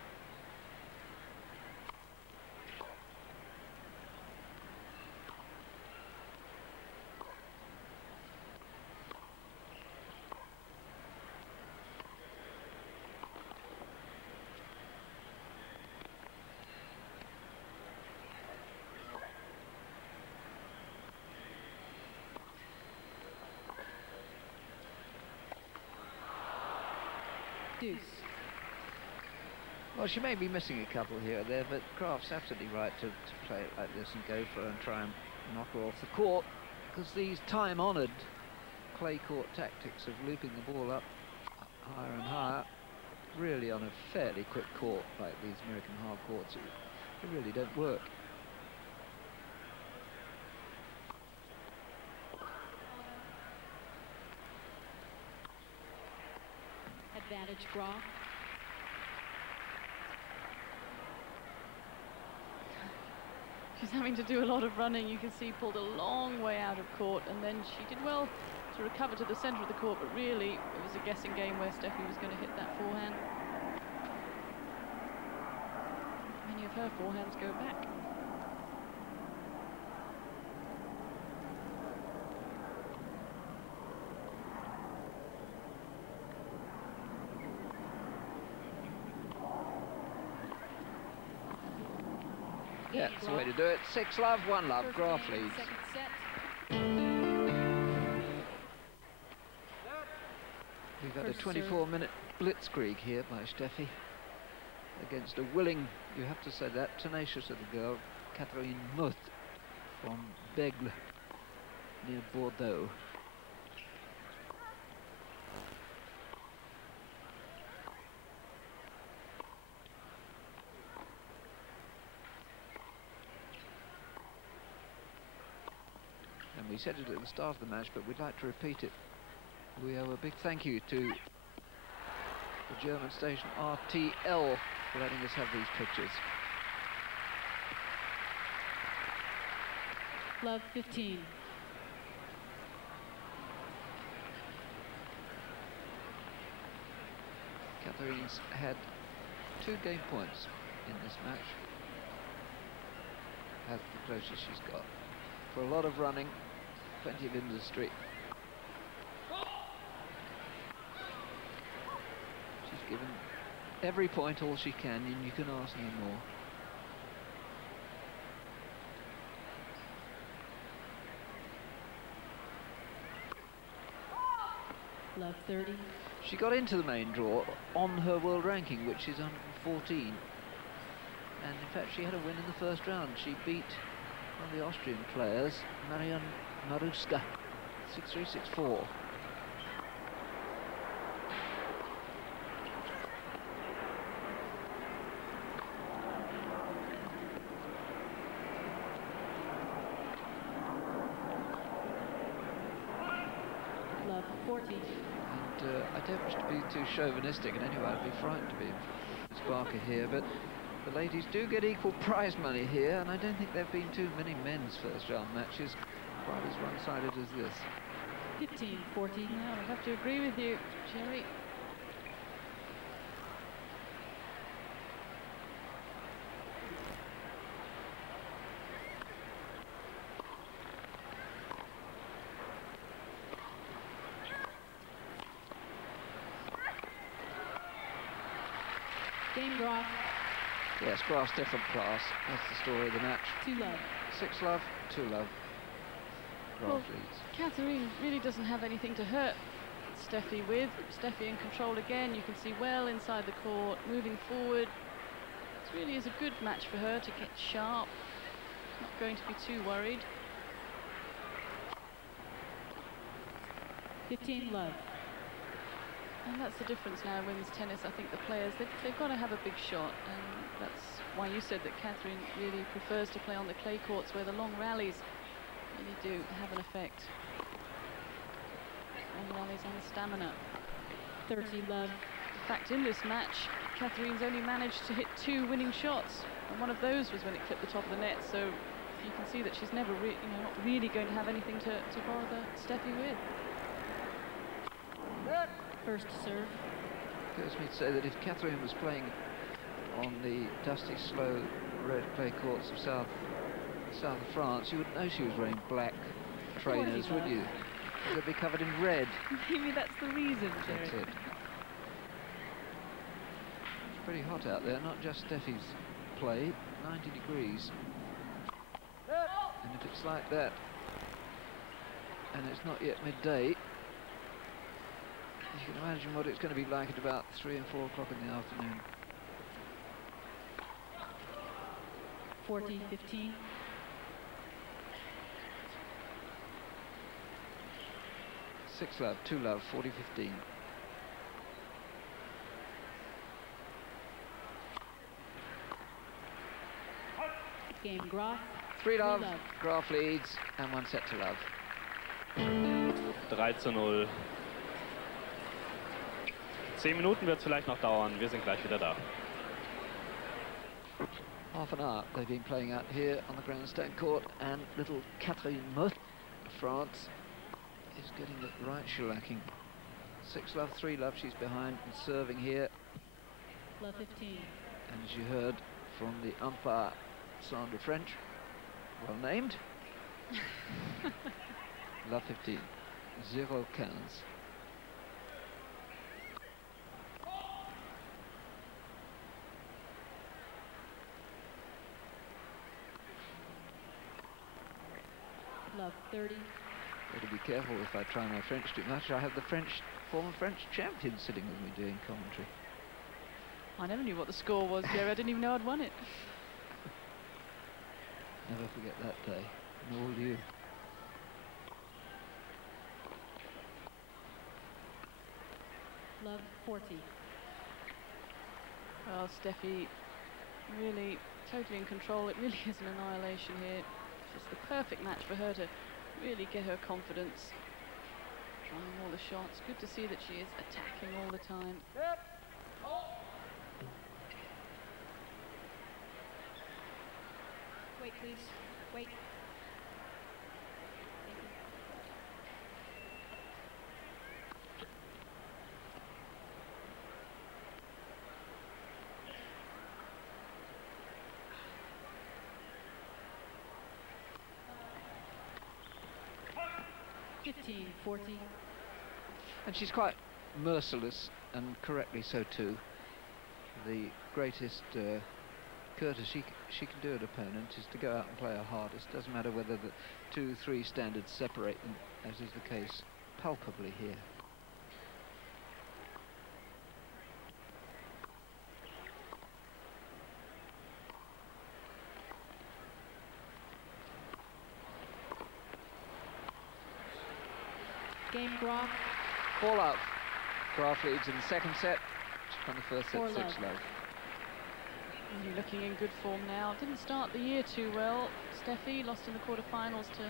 Deuce. Well, she may be missing a couple here or there, but Graf's absolutely right to play it like this and go for her and try and knock her off the court, because these time-honoured clay court tactics of looping the ball up higher and higher, really on a fairly quick court like these American hard courts, they really don't work. Advantage draw. She's having to do a lot of running. You can see pulled a long way out of court, and then she did well to recover to the centre of the court, but really it was a guessing game where Steffi was going to hit that forehand. Many of her forehands go back. Yeah, that's the way to do it. 6-love, 1-love, Graf leads. Second set. We've had a First serve. 24-minute blitzkrieg here by Steffi against a willing, you have to say that, tenacious little girl, Catherine Mothes from Bègle, near Bordeaux. And we said it at the start of the match, but we'd like to repeat it. We owe a big thank you to the German station RTL for letting us have these pictures. Love 15. Catherine's had 2 game points in this match. That's the closest she's got. For a lot of running, plenty of industry. She's given every point all she can, and you can ask no more. Love 30. She got into the main draw on her world ranking, which is 114. And in fact, she had a win in the first round. She beat one of the Austrian players, Marianne Maruska, 6-3, 6-4. 40. And I don't wish to be too chauvinistic in any way. I'd be frightened to be Miss Barker here, but the ladies do get equal prize money here, and I don't think there have been too many men's first round matches quite as one-sided as this. 15, 40. No, I have to agree with you, Jerry. Game Graf. Yes, Graf's different class. That's the story of the match. 2 love. 6 love, 2 love. Graf Well, leads. Catherine really doesn't have anything to hurt Steffi with. Steffi in control again. You can see well inside the court, moving forward. It really is a good match for her to get sharp. Not going to be too worried. 15 love. And that's the difference now in women's tennis. I think the players, they've got to have a big shot, and that's why you said that Catherine really prefers to play on the clay courts where the long rallies really do have an effect. Long rallies and stamina. 30 love. In fact, in this match, Catherine's only managed to hit 2 winning shots, and one of those was when it clipped the top of the net, so you can see that she's never not really going to have anything to bother Steffi with. First serve. Occurs me to say that if Catherine was playing on the dusty, slow, red clay courts of south of France, you wouldn't know she was wearing black trainers, would you? They'd be covered in red. Maybe that's the reason, Jerry. That's it. It's pretty hot out there, not just Steffi's play, 90 degrees. And if it's like that, and it's not yet midday, you can imagine what it's going to be like at about 3 and 4 o'clock in the afternoon. 40, 15. Six love, 2 love, 40, 15. Game Graf. 3 love, love. Graf leads, and 1 set to love. 3:0. 10 Minuten wird es vielleicht noch dauern. Wir sind gleich wieder da. Half an hour they've been playing out here on the grandstand court, and little Catherine Mothes of France is getting it right shellacking. 6 love, 3 love, she's behind and serving here. Love 15. And as you heard from the umpire, Sandra French, well named. Love 15, 0-15. Love 30. Better be careful if I try my French too much. I have the former French champion sitting with me doing commentary. I never knew what the score was, Jerry. I didn't even know I'd won it. Never forget that day, nor will you. Love 40. Well, Steffi really totally in control. It really is an annihilation here. It's the perfect match for her to really get her confidence. Trying all the shots. Good to see that she is attacking all the time. Wait, please. Wait. Thank you. 15, 40. And she's quite merciless, and correctly so too. The greatest courtesy she can do an opponent is to go out and play her hardest. Doesn't matter whether the 2-3 standards separate them, as is the case palpably here. Game Graf. 4 love. Graf leads in the second set. She's won the first set, 4 6 love. love. Really looking in good form now. Didn't start the year too well. Steffi lost in the quarterfinals to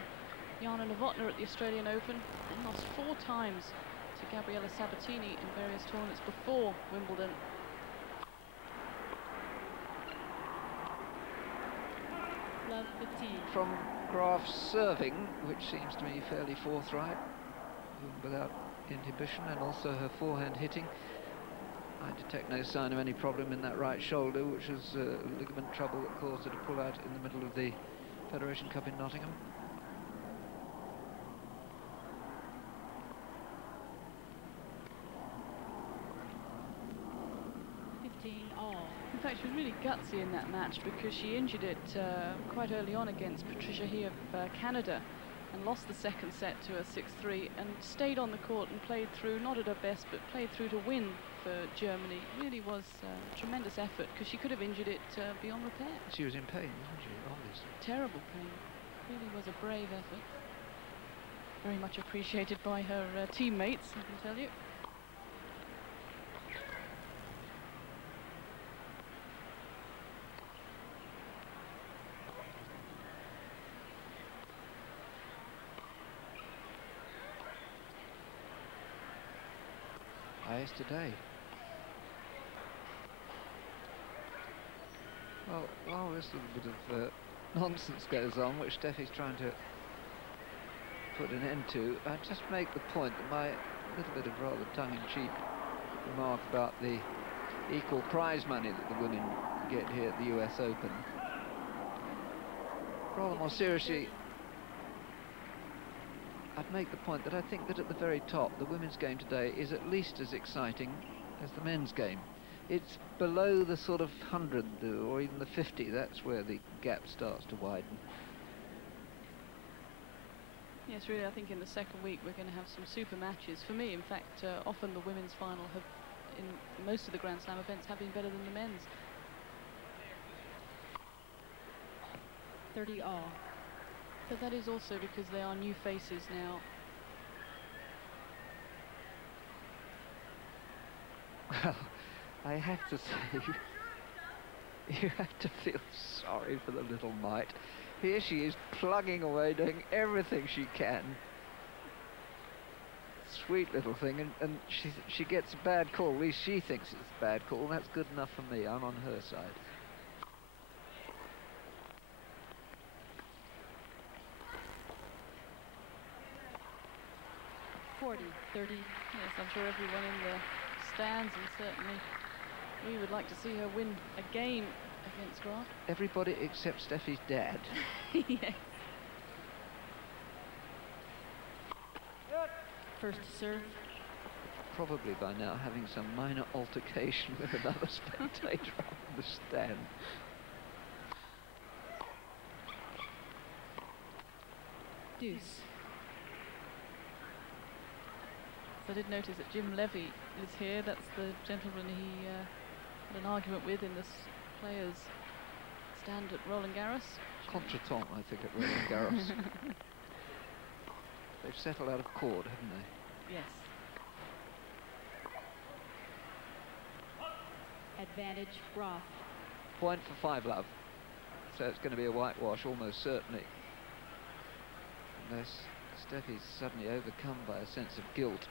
Jana Novotná at the Australian Open, and lost 4 times to Gabriella Sabatini in various tournaments before Wimbledon. Love 15. From Graf's serving, which seems to me fairly forthright, without inhibition, and also her forehand hitting. I detect no sign of any problem in that right shoulder, which is ligament trouble that caused her to pull out in the middle of the Federation Cup in Nottingham. In fact, she was really gutsy in that match because she injured it quite early on against Patricia He of Canada and lost the second set to a 6-3 and stayed on the court and played through, not at her best, but played through to win for Germany. It really was a tremendous effort because she could have injured it beyond repair. She was in pain, wasn't she? Obviously. Terrible pain. Really was a brave effort. Very much appreciated by her teammates, I can tell you. Highest today. Well, while this little bit of nonsense goes on, which Steffi's trying to put an end to, I just make the point that my little bit of rather tongue-in-cheek remark about the equal prize money that the women get here at the US Open. Rather more seriously, I'd make the point that I think that at the very top, the women's game today is at least as exciting as the men's game. It's below the sort of 100 or even the 50, that's where the gap starts to widen. Yes, really, I think in the second week we're going to have some super matches. For me, in fact, often the women's final have, in most of the Grand Slam events, have been better than the men's. 30 all. But that is also because they are new faces now. Well, I have to say, you have to feel sorry for the little mite. Here she is plugging away, doing everything she can. Sweet little thing, and she gets a bad call. At least she thinks it's a bad call. That's good enough for me. I'm on her side. $30. Yes, I'm sure everyone in the stands, and certainly we would like to see her win a game against Graf. Everybody except Steffi's dad. Yes. First serve. Probably by now having some minor altercation with another spectator on the stand. Deuce. So I did notice that Jim Levy is here. That's the gentleman he had an argument with in this players' stand at Roland Garros. Contretemps, I think, at Roland Garros. They've settled out of court, haven't they? Yes. Advantage, Graf. Point for 5-love. So it's going to be a whitewash, almost certainly. Unless Steffi's suddenly overcome by a sense of guilt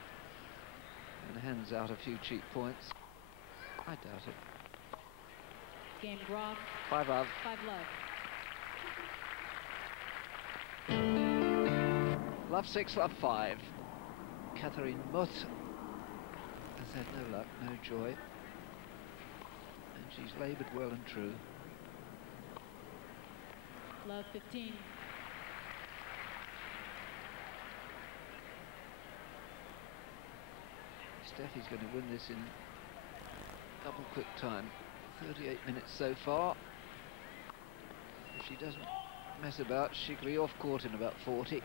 and hands out a few cheap points. I doubt it. Game, Graf. 5-love. 5-love. Love 6, love 5. Catherine Mothes has had no luck, no joy. And she's laboured well and true. Love 15. Steffi's going to win this in double quick time. 38 minutes so far. If she doesn't mess about, she could be off court in about 40.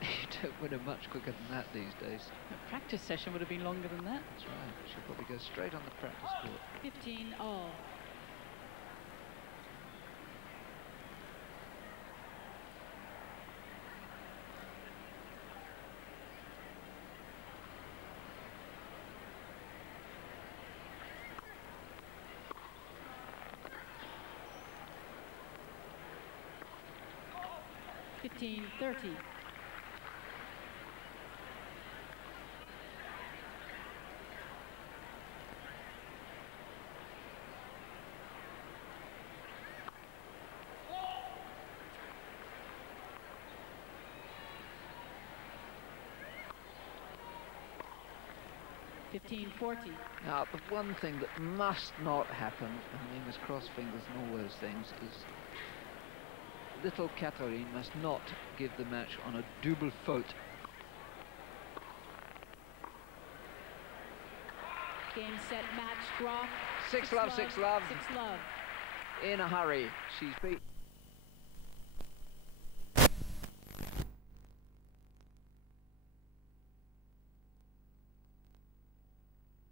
You don't win her much quicker than that these days. A practice session would have been longer than that. That's right. She'll probably go straight on the practice court. 15 all. $15-30. 15-40. Now, the one thing that must not happen, and we must cross fingers and all those things, is little Catherine must not give the match on a double faute. Game, set, match, Graf. 6-love, 6-love. 6-love. In a hurry. She's beat.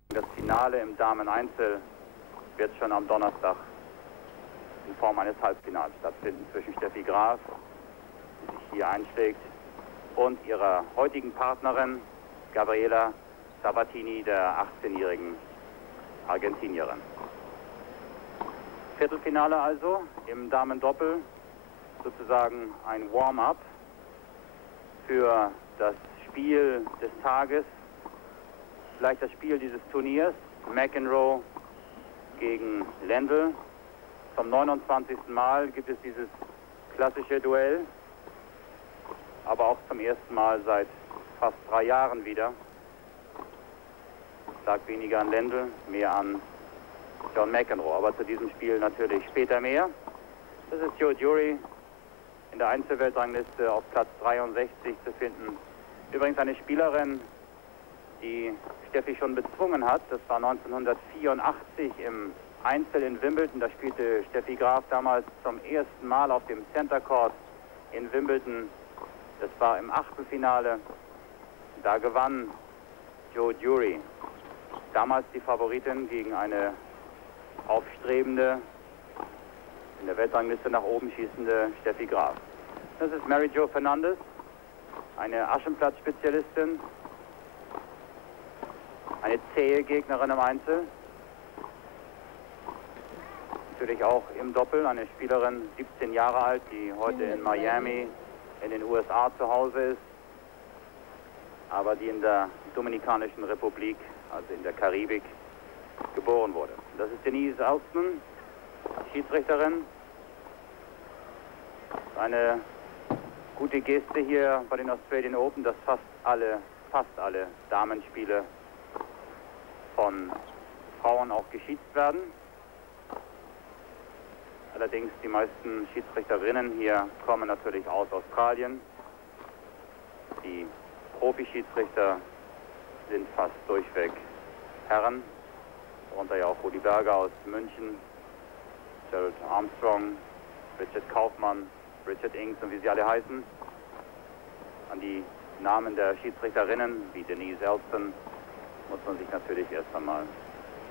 Das Finale im Damen-Einzel wird schon am Donnerstag in Form eines Halbfinals stattfinden zwischen Steffi Graf, die sich hier einschlägt, und ihrer heutigen Partnerin Gabriela Sabatini, der 18-jährigen Argentinierin. Viertelfinale also im Damen-Doppel, sozusagen ein Warm-up für das Spiel des Tages, vielleicht das Spiel dieses Turniers, McEnroe gegen Lendl. Zum 29. Mal gibt es dieses klassische Duell, aber auch zum ersten Mal seit fast 3 Jahren wieder. Ich sage weniger an Lendl, mehr an John McEnroe, aber zu diesem Spiel natürlich später mehr. Das ist Joe Jury, in der Einzelweltrangliste auf Platz 63 zu finden. Übrigens eine Spielerin, die Steffi schon bezwungen hat. Das war 1984 im Einzel in Wimbledon. Da spielte Steffi Graf damals zum ersten Mal auf dem Center Court in Wimbledon. Das war im Achtelfinale. Da gewann Joe Jury, damals die Favoritin, gegen eine aufstrebende, in der Weltrangliste nach oben schießende Steffi Graf. Das ist Mary Jo Fernandez, eine Aschenplatz-Spezialistin, eine zähe Gegnerin im Einzel. Natürlich auch im Doppel eine Spielerin, 17 Jahre alt, die heute in Miami in den USA zu Hause ist, aber die in der Dominikanischen Republik, also in der Karibik, geboren wurde. Das ist Denise Alston, Schiedsrichterin. Eine gute Geste hier bei den Australian Open, dass fast alle Damenspiele von Frauen auch geschiedst werden. Allerdings die meisten Schiedsrichterinnen hier kommen natürlich aus Australien. Die Profi-Schiedsrichter sind fast durchweg Herren, darunter ja auch Rudi Berger aus München, Gerald Armstrong, Richard Kaufmann, Richard Inks und wie sie alle heißen. An die Namen der Schiedsrichterinnen wie Denise Alston muss man sich natürlich erst einmal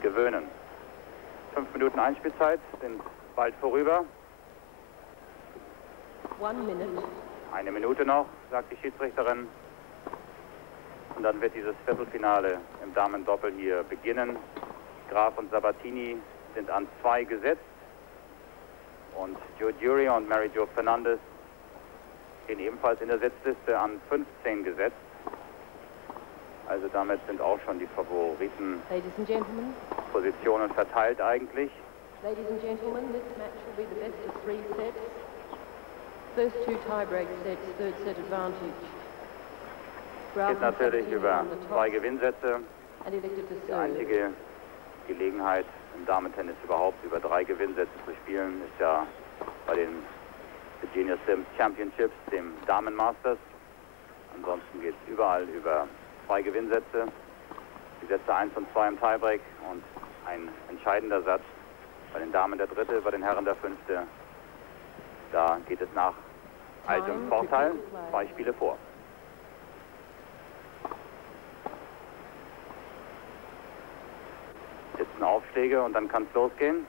gewöhnen. 5 Minuten Einspielzeit sind bald vorüber. 1 minute. 1 Minute noch, sagt die Schiedsrichterin. Und dann wird dieses Viertelfinale im Damen-Doppel hier beginnen. Graf und Sabatini sind an 2 gesetzt. Und Joe Jury und Mary Jo Fernandez stehen ebenfalls in der Setzliste an 15 gesetzt. Also damit sind auch schon die Favoriten Positionen verteilt eigentlich. Ladies and gentlemen, this match will be the best of 3 sets. First 2 tiebreak sets, third set advantage. Geht natürlich über 2 Gewinnsätze. Die einzige Gelegenheit im Damentennis überhaupt über 3 Gewinnsätze zu spielen ist ja bei den Virginia Sims Championships, dem Damen-Masters. Ansonsten geht es überall über 2 Gewinnsätze. Die Sätze 1 und 2 im Tiebreak und ein entscheidender Satz. Bei den Damen der 3., bei den Herren der 5. Da geht es nach altem Vorteil 2 Spiele vor. Jetzt Aufschläge und dann kann es losgehen.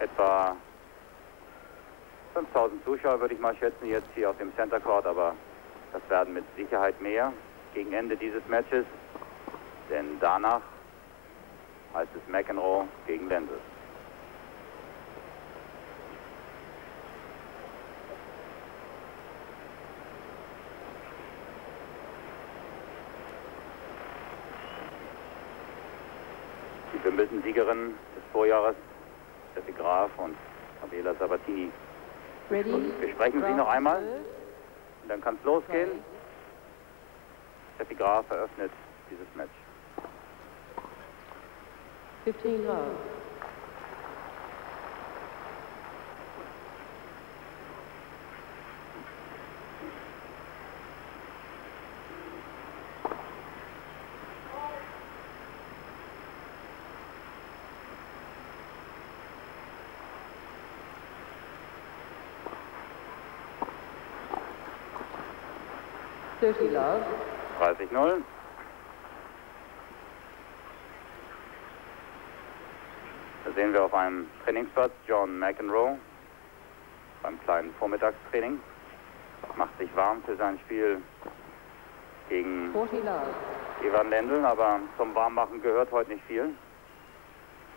Etwa 5000 Zuschauer würde ich mal schätzen jetzt hier auf dem Center Court, aber das werden mit Sicherheit mehr gegen Ende dieses Matches, denn danach heißt es McEnroe gegen Lendl. Die Wimbledon-Siegerin des Vorjahres, Steffi Graf und Gabriela Sabatini, besprechen sich noch einmal und dann kann es losgehen. Steffi Graf eröffnet dieses Match. 15 love. Love. 30-0. Da sehen wir auf einem Trainingsplatz John McEnroe beim kleinen Vormittagstraining. Macht sich warm für sein Spiel gegen Evan Lendl, aber zum Warmmachen gehört heute nicht viel.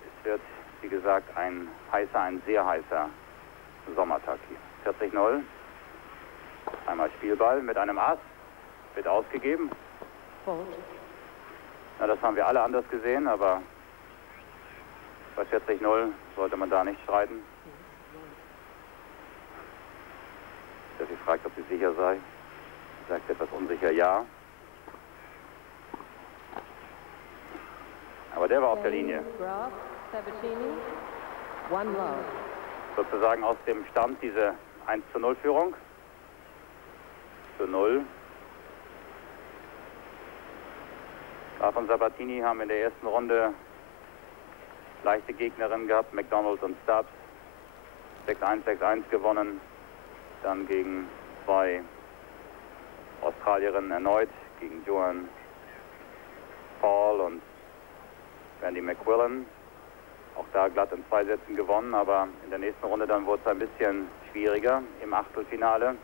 Es wird, wie gesagt, ein sehr heißer Sommertag hier. 40-0. Einmal Spielball mit einem Ass. Wird ausgegeben. Na, das haben wir alle anders gesehen, aber bei 40-0 sollte man da nicht streiten. Steffi fragt, ob sie sicher sei. Sie sagt etwas unsicher ja. Aber der war auf der Linie. Graf, Sozusagen aus dem Stand diese 1:0 Führung. Zu 0. Graf und Sabatini haben in der ersten Runde leichte Gegnerinnen gehabt, McDonald und Stubbs. 6-1, 6-1 gewonnen. Dann gegen zwei Australierinnen erneut, gegen Joan Paul und Randy McQuillan. Auch da glatt in 2 Sätzen gewonnen, aber in der nächsten Runde dann wurde es ein bisschen schwieriger im Achtelfinale.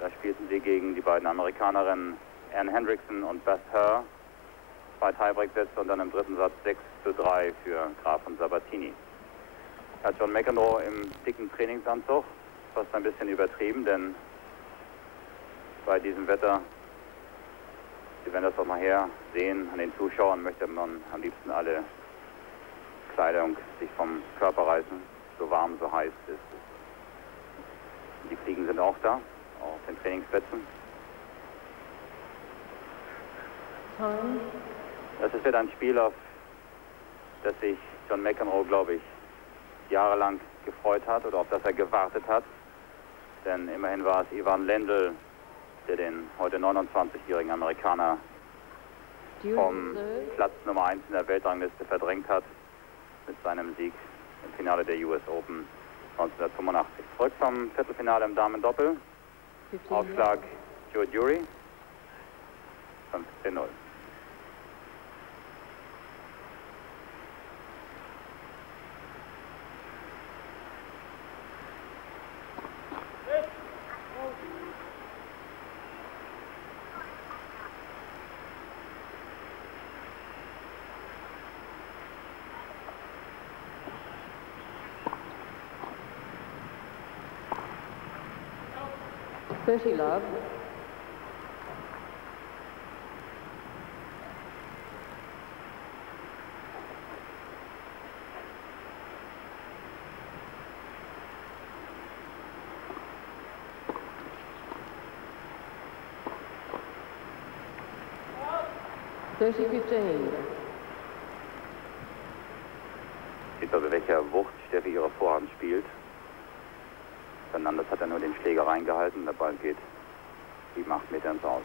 Da spielten sie gegen die beiden Amerikanerinnen Ann Hendrickson und Beth Herr. 2 Tiebreak-Sätze und dann im dritten Satz 6:3 für Graf und Sabatini. Hat John McEnroe im dicken Trainingsanzug, fast ein bisschen übertrieben, denn bei diesem Wetter, Sie werden das auch nachher sehen, an den Zuschauern möchte man am liebsten alle Kleidung sich vom Körper reißen, so warm, so heiß ist es. Die Fliegen sind auch da, auch auf den Trainingsplätzen. Das ist wieder ein Spiel, auf das sich John McEnroe, glaube ich, jahrelang gefreut hat oder auf das er gewartet hat. Denn immerhin war es Evan Lendl, der den heute 29-jährigen Amerikaner vom Platz Nummer 1 in der Weltrangliste verdrängt hat mit seinem Sieg im Finale der US Open 1985. Zurück zum Viertelfinale im Damen-Doppel. Ausschlag Joe Jury 15:0. Love. Sieht also, welcher Wucht Steffi ihre Vorhand spielt. Fernandes hat er nur den Schläger reingehalten, der Ball geht 7, 8 Meter ins Aus.